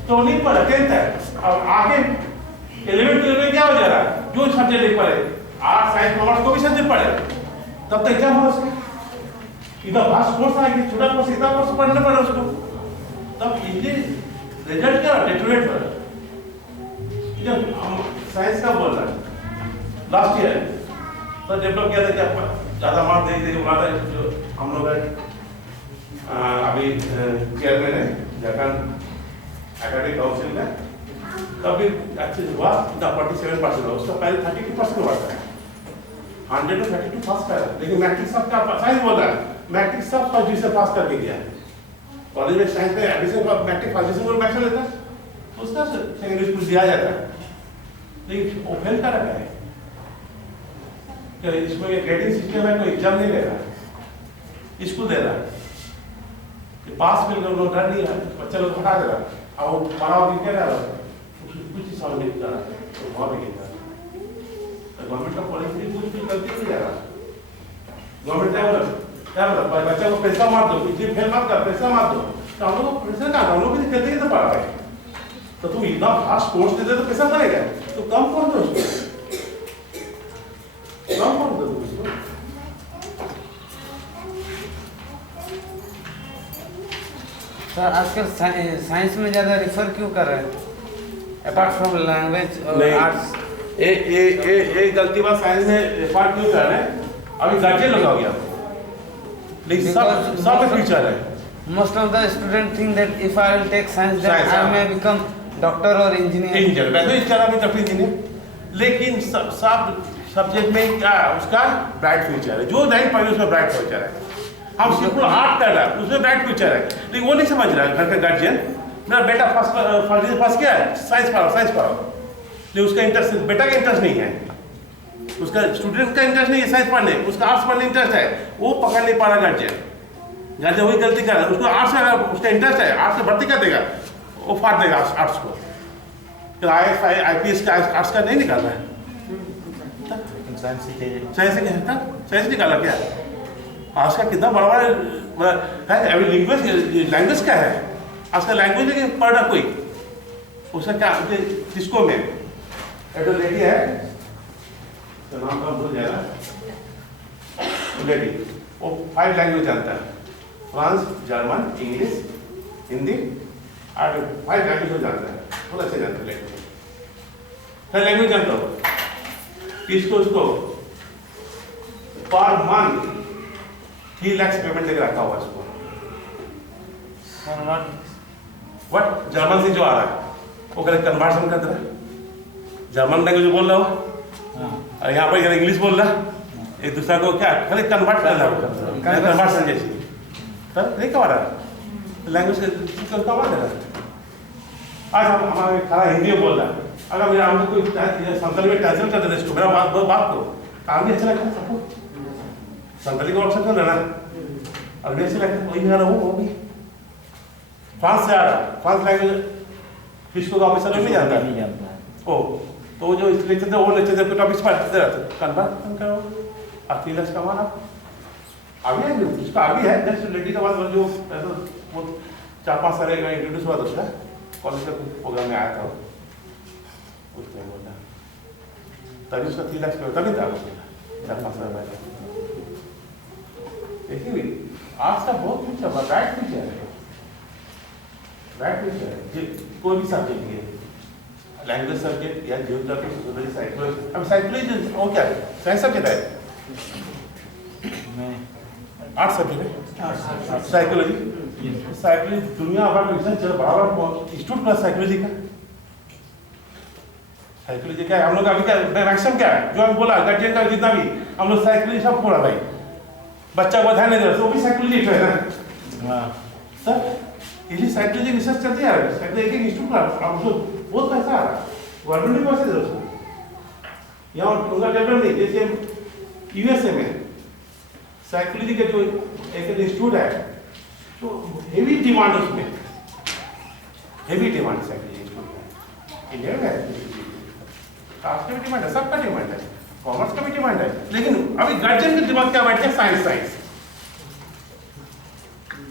तो नहीं पढ़ा 10th तक अब आगे 11th में क्या हो जा रहा है जो सब्जेक्ट लिख पढ़े आर्ट साइंस कॉमर्स को भी सब्जेक्ट पढ़े तब तक एग्जाम हो उसका इधर फास्ट कोर्स आ गया छोटा कोर्स इतना कोर्स पढ़ना पड़ा उसको तब इनके रिजल्ट क्या डेटोरेट हो रहा जब हम साइंस का बोल रहा है लास्ट ईयर तो डेवलप किया था क्या ज्यादा मार्क्स दे दे वाला जो हम लोग अभी चेयरमैन है झारखंड एकेडमिक काउंसिल में तभी अच्छे हुआ इतना 47% हुआ उसका पहले 32% हुआ था 100 to 32 पास कर लेकिन मैट्रिक सब का साइंस बोल रहा है मैट्रिक सब फर्स्ट डिवीजन पास करके गया कॉलेज में साइंस में एडमिशन मैट्रिक फर्स्ट डिवीजन को मैक्स लेता उसका सेकेंडरी स्कूल दिया जाता है लेकिन वो फेल कर रहा है कि इसमें ये ग्रेडिंग सिस्टम है कोई एग्जाम नहीं ले रहा स्कूल दे रहा है कि पास मिल गए लोग डर नहीं है बच्चे लोग हटा दे रहा अब वो पढ़ा हो क्या रहा है कुछ ही साल में जा रहा है तो वहाँ भी गिर रहा गवर्नमेंट का पॉलिसी कुछ भी गलती नहीं जा रहा गवर्नमेंट क्या बोला बच्चा को पैसा मार दो इतनी फेल मत कर पैसा मार दो तो हम लोग को पैसा कहाँ हम लोग भी कहते हैं तो पढ़ा है तो तुम इतना फास्ट कोर्स दे दे तो पैसा पड़ेगा तो कम कौन दो उसको कम कौन दो उसको सर आजकल साइंस में ज़्यादा रिफर क्यों कर रहे हैं अपार्ट फ्रॉम लैंग्वेज और आर्ट्स ये गलती बात साइंस में रिफर क्यों कर रहे हैं अभी गार्जियन लगा गया लेकिन सब फ्यूचर है most of the students think that if I will take science then I may become doctor or engineer वैसे इस तरह भी तब इंजीनियर लेकिन सब सब्जेक्ट में क्या उसका ब्राइट फ्यूचर है जो लाइन पढ़े उसमें ब्राइट फ्यूचर है हम सिर्फ आर्ट कर रहा है उसमें ब्राइट फ्यूचर है लेकिन वो नहीं समझ रहा है घर का गार्जियन मेरा बेटा फर्स्ट किया है साइंस पढ़ाओ लेकिन उसका इंटरेस्ट बेटा का इंटरेस्ट नहीं है उसका स्टूडेंट का इंटरेस्ट नहीं है साइंस पढ़ने, उसका आर्ट्स पढ़ने इंटरेस्ट है, वो पकड़ नहीं पा रहा गार्जियन। गार्जियन वही गलती कर रहा है, उसको आर्ट्स में अगर उसका इंटरेस्ट है, आर्ट्स में भर्ती कर देगा, वो फाड़ देगा आर्ट्स को। तो IPS का आर्ट्स का नहीं निकालना है, साइंस निकाला क्या? आज का कितना बड़ा है, लैंग्वेज क्या है आज का? लैंग्वेज है पढ़ रहा कोई, उसका क्या किसको में लेडी है तो नाम का भूल जाएगा, लेडी वो 5 लैंग्वेज जानता है, फ्रांस, जर्मन, इंग्लिश, हिंदी और 5 लैंग्वेज को जानता है, बहुत अच्छे जानता है लैंग्वेज। हर लैंग्वेज जानता हो, किसको उसको पर मंथ 3 लाख पेमेंट लेकर रखा हुआ इसको। व्हाट जर्मन से जो आ रहा है वो करे कन्वर्सन कर दे रहा है, जर्मन लैंग्वेज बोल रहा हो और यहाँ पर इंग्लिश बोल रहा, एक दूसरा को क्या खाली कन्वर्ट कर रहा है, कन्वर्सन जैसी तब नहीं कमा रहा लैंग्वेज से कमा दे रहा है। आज हम हमारे खाना हिंदी में बोल रहा है, अगर मेरा हमको कोई संताली में ट्रांसलेट कर देते इसको, मेरा बात को काम भी अच्छा लगता है सबको, संताली को ऑप्शन कर लेना और भी अच्छा लगता है, वही गाना वो भी फ्रांस से आ रहा, फ्रांस लैंग्वेज किसको तो ऑफिसर नहीं जानता है ओ, तो जो लेक्चर थे वो लेक्चर थे टॉपिक्स पढ़ते रहते, कन्वर्ट करो और 3 लाख कमाना अभी है, उसका अभी है जस्ट लेडी के बाद जो वो 4-5 साल का इंट्रोड्यूस हुआ था उसका कॉलेज का प्रोग्राम में आया था उस टाइम बोला, तभी उसका 3 लाख तभी था 4-5 साल पहले। देखिए आज का बहुत कुछ है, राइट कुछ है, राइट कुछ है, कोई भी सब्जेक्ट है, लैंग्वेज सब्जेक्ट या जियोग्राफी, सोशियोलॉजी, साइकोलॉजी। अब साइकोलॉजी वो क्या है, साइंस सब्जेक्ट है, आर्ट सब्जेक्ट है, साइकोलॉजी। साइकोलॉजी दुनिया भर में रिसर्च बराबर इंस्टीट्यूट प्लस साइकोलॉजी का, साइकोलॉजी क्या है हम लोग अभी क्या मैक्सिमम क्या है जो हम बोला गार्जियन का जितना भी हम लोग साइकोलॉजी सब पढ़ा भाई, बच्चा को ध्यान नहीं दे रहा तो भी साइकोलॉजी है ना सर, इसलिए साइकोलॉजी रिसर्च चलती है, साइकोलॉजी एक इंस्टीट्यूट का हम लोग बहुत पैसा आ रहा है, गवर्नमेंट ने पैसे दे उसको, यहाँ उनका डेवलप नहीं, जैसे यूएसए में साइकोलॉजी का जो एक इंस्टीट्यूट है तो हेवी डिमांड उसमें, heavy demand psychology institute India में है, कास्ट का भी डिमांड है, सबका डिमांड है, कॉमर्स का भी डिमांड है, लेकिन अभी गार्जियन का दिमाग क्या बैठे है साइंस।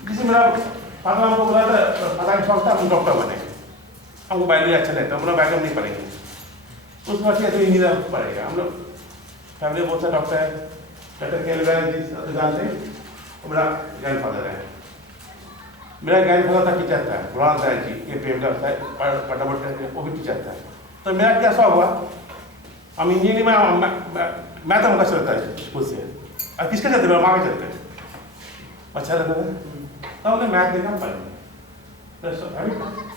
जैसे मेरा फादर हमको बोला था पता नहीं शौक था हम डॉक्टर बने, हमको बायोलॉजी अच्छा लगता है, हम लोग बैकअप नहीं पढ़ेंगे, उस वक्त तो इंजीनियर पढ़ेगा, हम लोग फैमिली बहुत सा डॉक्टर है, डॉक्टर केलवेल जी जानते हैं, वो मेरा ग्रैंडफादर है, मेरा ग्रैंडफादर था टीचर था, बुरान साहब जी के पेम का वो भी टीचर था, तो मेरा क्या शौक हुआ हम इंजीनियरिंग में मैथ हमका चलता है स्कूल से, और किसका चलते मेरा माँ का चलते है, अच्छा लगता है तो हमने मैथ देखा पढ़े,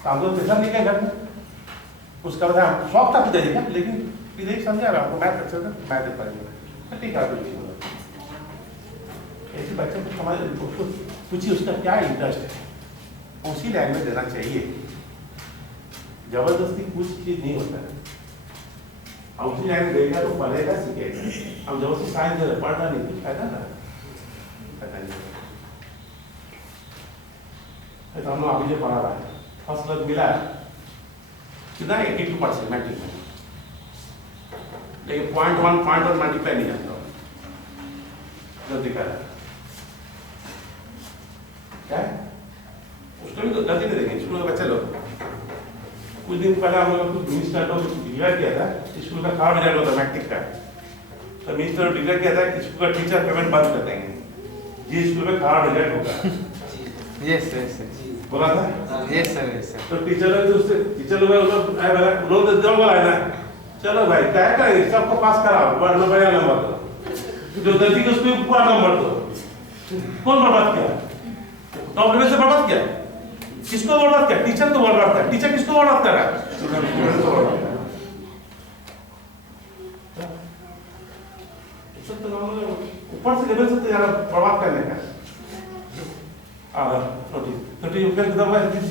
काम तो पैसा नहीं गया घर में, उसका बाद हम शौक था पिताजी का, लेकिन पिताजी समझा रहा हमको मैथ अच्छा था, मैथ पढ़ेंगे ठीक है, ऐसे बच्चे को हमारे पूछिए उसका क्या इंटरेस्ट है, उसी लैंग्वेज देना चाहिए, जबरदस्ती कुछ चीज नहीं होता है, अब उसी लैंग्वेज देगा तो पढ़ेगा सीखेगा, हम जबरदस्ती साइंस दे पढ़ना नहीं कुछ फायदा ना, फायदा नहीं। तो हम लोग अभी जो पढ़ा रहा है फर्स्ट क्लास मिला कितना 82% मैट्रिक में, लेकिन 0.1 मल्टीप्लाई नहीं जानता गलती कर रहा क्या है, उसको भी तो गलती नहीं देंगे स्कूल के बच्चे लोग। कुछ दिन पहले हम लोग कुछ मिनिस्टर लोग डिक्लेयर किया था स्कूल का खराब रिजल्ट होता मैट्रिक का, तो मिनिस्टर डिक्लेयर किया था कि स्कूल का टीचर पेमेंट बंद कर देंगे जिस स्कूल में खराब रिजल्ट होगा। यस यस बोला था यस सर। तो टीचर लोग लोग तो वाला है ना, चलो भाई क्या करेंगे सबको पास कराओ, बढ़िया नंबर दो, जो गलती की उसको पूरा नंबर दो। कौन बर्बाद किया, टॉप लेवल से बर्बाद किया, किसको बर्बाद किया, टीचर को बर्बाद किया, टीचर किसको बर्बाद कर रहा है, स्टूडेंट को बर्बाद कर रहा है, ऊपर से लेवल से तो यार बर्बाद करने का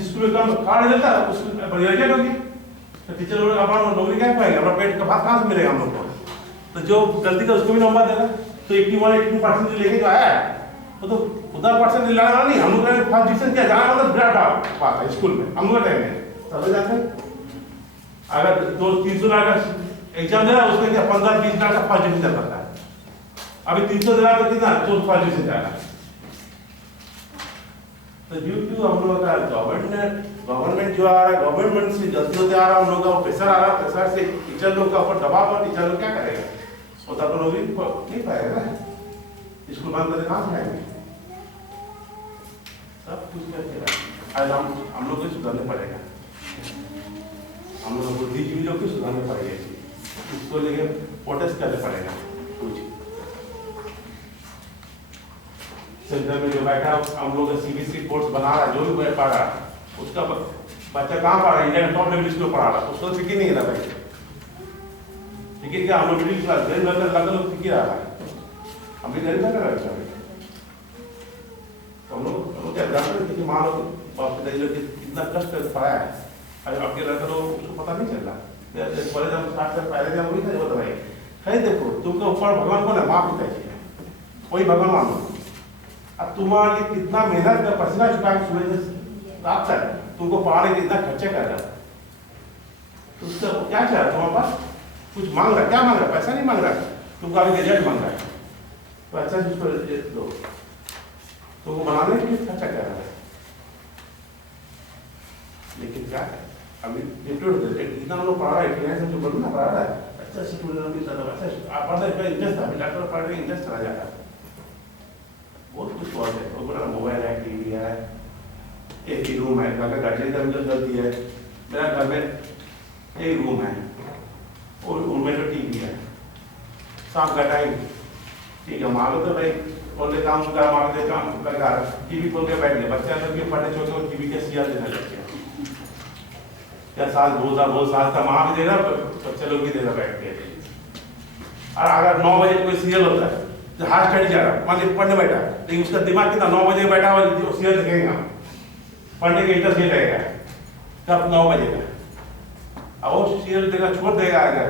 स्कूल का कार्ड देता है उसको बढ़िया होगी, तो टीचर लोग अपना नौकरी क्या पाएंगे, अपना पेट का भात कहाँ से मिलेगा हम लोग को, तो जो गलती का उसको भी नंबर देना। तो 81-82% जो लेके जो आया है वो तो उधर परसेंट लाना नहीं, हम लोग ने फर्स्ट डिवीजन किया जाना मतलब विराट बात है स्कूल में, हम लोग टाइम में समझ जाते हैं। अगर 200-300 लाख का एग्जाम दे रहा है उसमें क्या 15-20 लाख का फर्स्ट डिवीजन करता है। अभी 300 लाख का कितना जो फर्स्ट डिवीजन जाएगा। तो ड्यू टू हम लोग का गवर्नमेंट जो आ रहा है, गवर्नमेंट से गलती होते आ रहा है, हम लोग का प्रेशर आ रहा है, प्रेशर से टीचर लोग का ऊपर दबाव और टीचर लोग क्या करेगा, होता तो लोग नहीं पाएगा ना, स्कूल बंद करके कहाँ से आएंगे। सब कुछ करके आज हम लोग को सुधारने पड़ेगा, हम लोग बुद्धिजीवी लोग को सुधारने पड़ेगा, इसको लेके प्रोटेस्ट करने पड़ेगा। कुछ सेंटर में जो बैठा हम लोग CBSE कोर्स बना रहा है, जो भी पढ़ रहा है उसका बच्चा कहाँ पढ़ रहा है, इंडिया टॉप लेवल स्कूल पढ़ा रहा है, उसको फिक्र नहीं है भाई। फिक्र क्या, हम लोग मिडिल क्लास गरीब लोग फिक्र रहा है, हम भी गरीब लग रहा है। हम लोग क्या जानते हैं कि माँ लोग बाप पिताजी लोग कितना कष्ट कर पढ़ाया है, अगर आपके लड़का लोग उसको पता नहीं चल रहा। कॉलेज हम स्टार्ट कर पहले हम वही था बताइए, कहीं देखो तुमको ऊपर भगवान कौन है, माँ पिताजी है, कोई भगवान मानो। अब तुम्हारे लिए कितना मेहनत का पसीना चुका है, सुबह रात तक तुमको पढ़ाने के कितना खर्चा कर रहा है, तो उसका क्या चाह रहा है तुम्हारे पास, कुछ मांग रहा है, क्या मांग रहा है, पैसा नहीं मांग रहा है, तुमको अभी रिजल्ट मांग रहा है, तो अच्छा उसको दो, तुमको बनाने के लिए खर्चा कर रहा है। लेकिन क्या है अभी इतना हम लोग पढ़ा रहा है, जो बनना पढ़ा रहा है, अच्छा स्टूडेंट भी अच्छा आप पढ़ रहे इंटरेस्ट था, डॉक्टर पढ़ रहे इंटरेस्ट चला जाता है, बहुत कुछ बात है। वो बोला मोबाइल है, टीवी है, एक ही रूम है, अगर गार्जियन का अंदर गलती है, मेरा घर में एक रूम है और रूम में तो टीवी है, शाम का टाइम ठीक है, मान लो तो भाई बोलते काम का मांगते काम लगा टीवी खोल के बैठ गए, बच्चे लोग के पढ़ने छोटे और टीवी के सीरियल देने लग गया, क्या साल 2 साल का माँ भी दे रहा, बच्चे लोग भी दे रहा बैठ के। और अगर 9 बजे कोई सीरियल होता है तो हाथ स्टडी जा रहा, मान लीजिए पढ़ने बैठा, लेकिन उसका दिमाग कितना 9 बजे बैठा हुआ सीरियल देखेगा, पढ़ने के इंटरेस्ट नहीं रहेगा, कब 9 बजे का, अब वो सीरियल देगा छोड़ देगा अगर,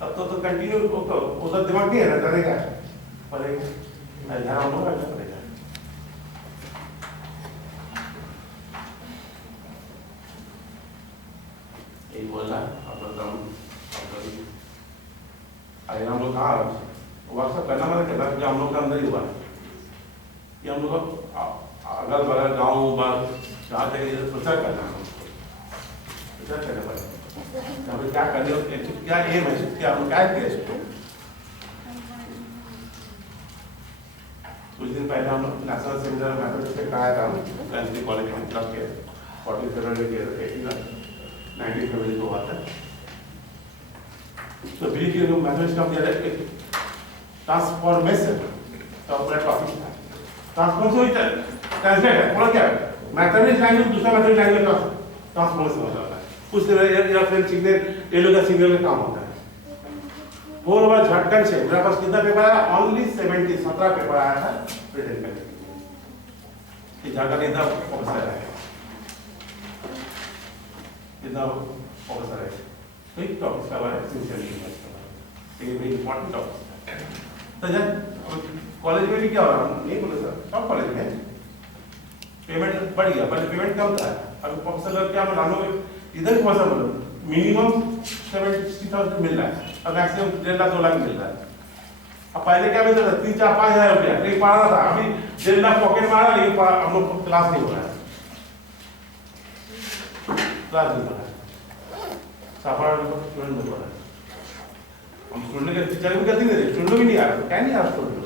तब तो कंटिन्यू उसका दिमाग नहीं है करेगा, पढ़ेगा ध्यान होगा पड़ेगा। यही बोल रहा अब बताऊँ, अरे हम लोग कहाँ व्हाट्सअप करना मतलब कहना कि हम लोग का अंदर ही हुआ है कि हम लोग अगल बगल गाँव जहाँ तक प्रचार करना है, प्रचार करना पड़ेगा हमें क्या करने, क्या एम है, क्या हम क्या किया इसको। कुछ दिन पहले हम नेशनल सेमिनार मैथमेटिक्स पे कराया था, एनसी कॉलेज में क्लास के 40 फरवरी के 19 फरवरी को हुआ था। तो ब्रीफ ये मैथमेटिक्स का दिया ट्रांसफॉर्मेशन का पूरा टॉपिक था, ट्रांसफॉर्मेशन ट्रांसलेट है, पूरा क्या है मैथमेटिक्स लैंग्वेज दूसरा मैथमेटिक्स लैंग्वेज का ट्रांसफॉर्मेशन हो जाता है, कुछ या फिर सिग्नल ये लोग का सिग्नल में काम होता है। 4 ओवर झारखंड से मेरे पास कितना पेपर आया, ओनली 17 पेपर आया था प्रेजेंट करने के लिए, झारखंड इतना ऑफिसर है, इतना ऑफिसर है, तो एक टॉपिक का बारे में सिंसियरली ये वेरी इंपॉर्टेंट टॉपिक है। तो जब कॉलेज में भी क्या हो रहा है, नहीं बोले सर सब कॉलेज में पेमेंट बढ़ गया, पहले पेमेंट कम था, अभी प्रोफेसर क्या बना लो इधर पॉसिबल मिनिमम 70-60,000 मिल रहा है, अब मैक्सिमम 1.5 लाख 2 लाख मिल रहा है। अब पहले क्या मिलता था 3-4-5 हज़ार रुपया, लेकिन पढ़ रहा था, अभी 1.5 लाख पॉकेट में आ रहा, लेकिन हम लोग क्लास नहीं हो रहा है, क्लास नहीं हो रहा है, साफा स्टूडेंट नहीं हो रहा है, हम स्टूडेंट के टीचर भी गलती नहीं दे, स्टूडेंट भी नहीं आ रहा, क्या नहीं आ रहा स्टूडेंट,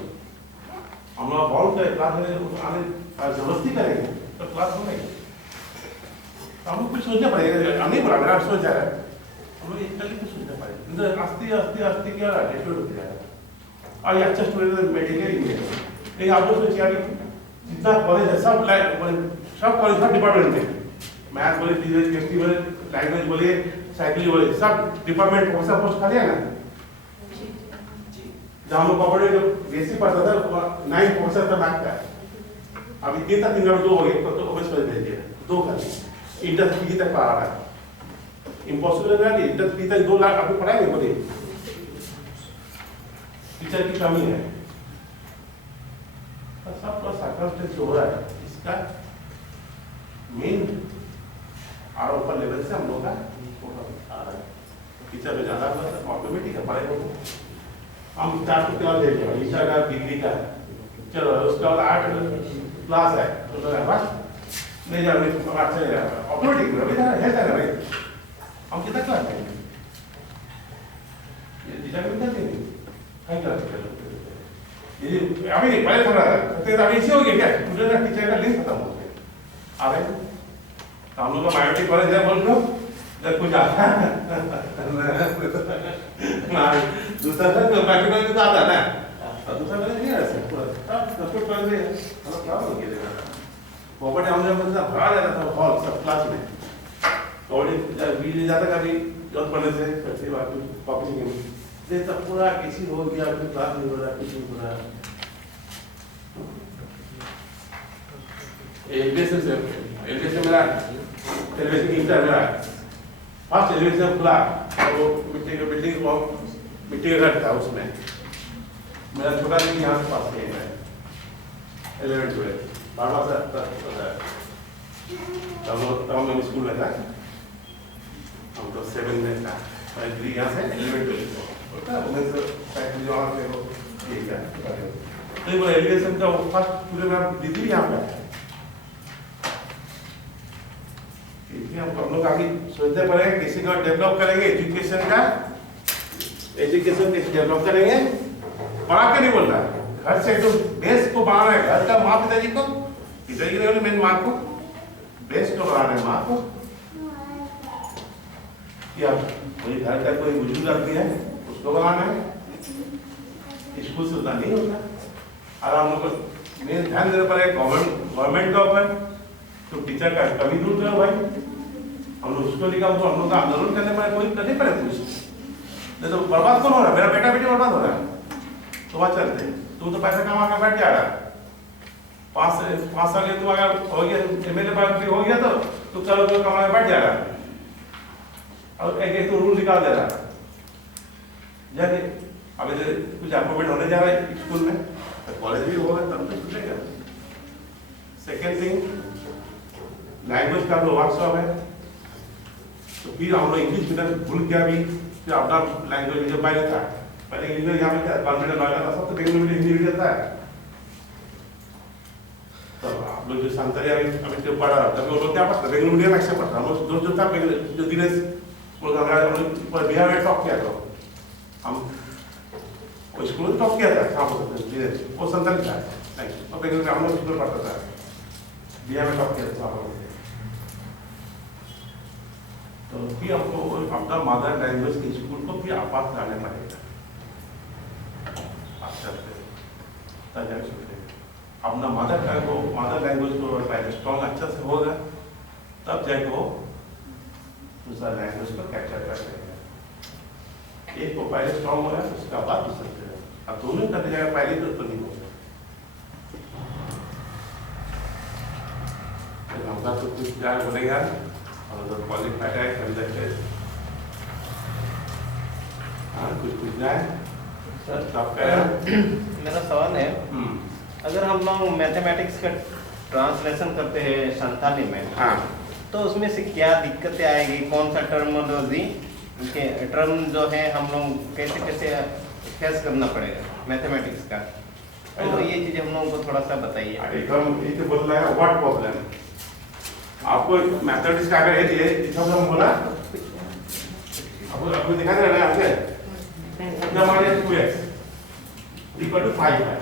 हम लोग बहुत क्लास में आने जबरदस्ती करेंगे तो क्लास हो नहीं, हमको कुछ सोचना पड़ेगा, नहीं बोला मेरा सोच जा रहा है, हम लोग एक कल कुछ सोचना पड़ेगा, आस्ते क्या एटीट्यूड होते जाएगा। और ये अच्छा स्टूडेंट मेडिकल इंजीनियर, लेकिन आप लोग सोचिए जितना कॉलेज है सब कॉलेज सब डिपार्टमेंट में, मैथ बोले, फिजिक्स, केमिस्ट्री बोले, लैंग्वेज बोले, साइकिल बोले, सब डिपार्टमेंट प्रोफेसर पोस्ट खाली है ना, जहाँ हम लोग बेसिक पढ़ता था 9 प्रोफेसर था मैथ का, अभी 3 था 3 में 2 हो गए, तो ओबेस कर दे दिया 2 खाली, इंटर 3 तक पढ़ा रहा है, इम्पॉसिबल है ना, इंटर 3 तक 2 लाख अभी पढ़ाएंगे बोलिए, टीचर की कमी है, और सब पूरा सर्कमस्टेंस हो रहा है इसका मेन और ऊपर लेवल से हम लोग का आ रहा है। टीचर में ज़्यादा ऑटोमेटिक है पढ़ाई को हम स्टार्ट को क्या देंगे टीचर का डिग्री का है, चलो उसके बाद 8 क्लास है तो बस नहीं जा रही अच्छा नहीं रहा ऑटोमेटिक अभी है भाई हम कितना क्लास करेंगे ये टीचर भी करते हैं कहीं क्लास ये अभी नहीं पहले थोड़ा तो अभी इसी हो गया क्या स्टूडेंट का टीचर का लिंक खत्म हो गया आ रहे हम लोग का बायोटिक कॉलेज है बोल दो जब कुछ आता है दूसरा था तो बायोटिक कॉलेज तो आता है ना और दूसरा कॉलेज नहीं है पूरा सब कुछ कॉलेज है हम क्या हो गया प्रॉपर्टी हम जब मतलब भरा रहता था हॉल सब क्लास में कॉलेज भी ले जाता कभी जब पढ़ने से अच्छी बात कॉपी नहीं दे तब पूरा किसी हो गया कोई क्लास नहीं हो रहा कुछ नहीं हो रहा एलबीएस मेरा एलबीएस इंटर मेरा फर्स्ट एलबीएस खुला वो मिट्टी का बिल्डिंग मिट्टी का घर था उसमें मेरा छोटा भी यहाँ से पास है 11th में 12 से तब हम स्कूल में था हम तो 7 में था यहाँ से 11th में तो वो एलिगेशन का फर्स्ट पूरे में दीदी यहाँ पे हम लोग आगे सोचते पड़े किसी को डेवलप करेंगे एजुकेशन कैसे डेवलप करेंगे पढ़ा के नहीं बोल रहा घर से तो देश को बढ़ाना है घर का माँ पिताजी को मेन माँ को देश को बढ़ाना है माँ को या कोई घर का कोई बुजुर्ग आदमी है उसको बढ़ाना है स्कूल से उतना नहीं होता और हम लोग को मेन ध्यान देना पड़ेगा गवर्नमेंट का ऊपर तो टीचर का कमी दूर करो भाई हम लोग उसको लिखा तो हम लोग का आंदोलन करने पड़े कोई करने पड़े कुछ नहीं तो बर्बाद कौन हो रहा है मेरा बेटा बेटी बर्बाद हो रहा है तो वहाँ चलते तू तो पैसा कमा के बैठ जा रहा है 5 साल के तू अगर हो गया एमएलए हो गया तो तू चलो तो कमा के बैठ जा रहा है और एक तो रूल निकाल दे रहा है जाके अभी कुछ अपॉइंटमेंट होने जा रहा है स्कूल में तो कॉलेज भी होगा तब तो छूटेगा। सेकेंड थिंग लैंग्वेज का जो वर्कशॉप है तो फिर हम लोग इंग्लिश मीडियम भूल गया भी फिर अपना लैंग्वेज जब पहले था पहले इंग्लिश यहाँ में कॉन्फिडेंट लगा था सब तो बेंगलुरु में हिंदी रहता है तो आप लोग जो संतरी अभी जो पढ़ा तभी वो लोग क्या पढ़ता बेंगलुरु मीडियम एक्सेप्ट पढ़ता हम लोग जो था जो दिनेश बिहार में टॉप किया था हम स्कूल में टॉप किया था वो संतरी था और बेंगलुरु में हम लोग स्कूल पढ़ता था बिहार में टॉप किया था तो फिर हमको अपना मदर लैंग्वेज के स्कूल को फिर आपात लाने पड़ेगा अपना मदर लैंग्वेज को पहले स्ट्रॉन्ग अच्छा से होगा तब जाके वो दूसरा लैंग्वेज को कैप्चर कर सकेगा। एक को पहले स्ट्रॉन्ग हो रहा है उसका बाद दूसरा अब दोनों करने जाएगा पहले तो नहीं होगा हमका तो कुछ प्यार बनेगा और अगर क्वालिफाइड है कभी तक कुछ पूछना है सर आपका मेरा सवाल है अगर हम लोग मैथमेटिक्स का ट्रांसलेशन करते हैं संथाली में हाँ तो उसमें से क्या दिक्कतें आएगी कौन सा टर्मिनोलॉजी के टर्म जो है हम लोग कैसे कैसे फेस करना पड़ेगा मैथमेटिक्स का तो ये चीज़ हम लोगों को थोड़ा सा बताइए। एकदम ये तो बोल रहा है व्हाट प्रॉब्लम आपको मैथमेटिक्स का अगर ये सब हम बोला आपको दिखा दे रहा है आपसे जब हमारे 2x इक्वल टू 5 है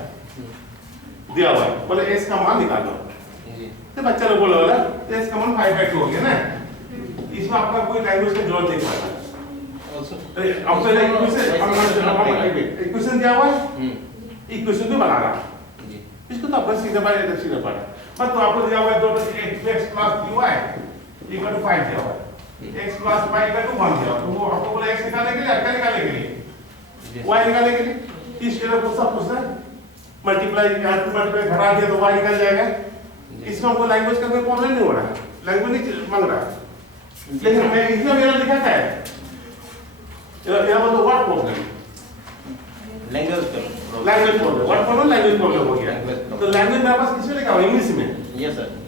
दिया हुआ है बोले x का मान निकालो तो बच्चा लोग बोला वाला तो x का मान 5/2 हो गया ना इसमें आपका कोई लैंग्वेज का जरूरत नहीं पड़ता अब तो इक्वेशन दिया हुआ है इक्वेशन को बना रहा इसको तो आपको सीधा पड़ा बस तो आपको दिया हुआ है 2 x plus dy equal to 5 दिया हुआ है x plus y equal to 1 दिया हुआ है तो वो आपको बोला x निकालने के लिए क्या निकालने के लिए y निकालने के लिए इसके लिए वो सब कुछ है मल्टीप्लाई घटा दिया तो y निकल जाएगा इसमें हमको लैंग्वेज का कोई प्रॉब्लम नहीं हो रहा है लैंग्वेज नहीं मांग रहा लेकिन मैं इसमें मेरा लिखा क्या है यहाँ पर तो what problem language language problem, what problem? Language problem हो गया। Language problem. तो लैंग्वेज मेरे पास किसमें लिखा हुआ? इंग्लिश में। Yes sir.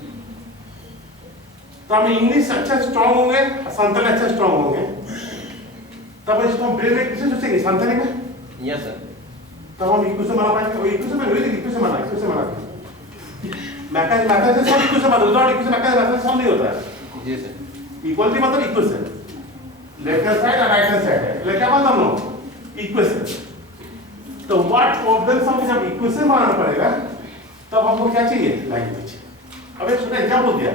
तो हम इंग्लिश अच्छा स्ट्रांग होंगे, संताली अच्छा स्ट्रांग होंगे, तब इसको हम ब्रेन में किसे सोचेंगे? संताली में। Yes sir. तब हम इक्वल से बना पाएंगे। इक्वल से मैं इक्वल से बना मैथमेटिक्स से सब इक्वल से बना, विदाउट इक्वल से मैथमेटिक्स सब नहीं होता है। जी सर। इक्वलिटी मतलब इक्वल से, लेफ्ट हैंड साइड और राइट हैंड साइड है, लेकिन क्या मतलब हम लोग इक्वल से। तो व्हाट प्रॉब्लम हम जब इक्वल से मानना पड़ेगा, तब हमको क्या चाहिए? लैंग्वेज। अब एक छोटा एग्जांपल दिया,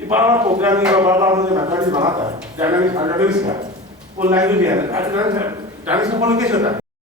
ये बार-बार प्रोग्रामिंग का बार-बार मुझे मैथमेटिक्स बनाता है, डायनामिक्स का वो लैंग्वेज है। डायनामिक्स का कैसे होता है?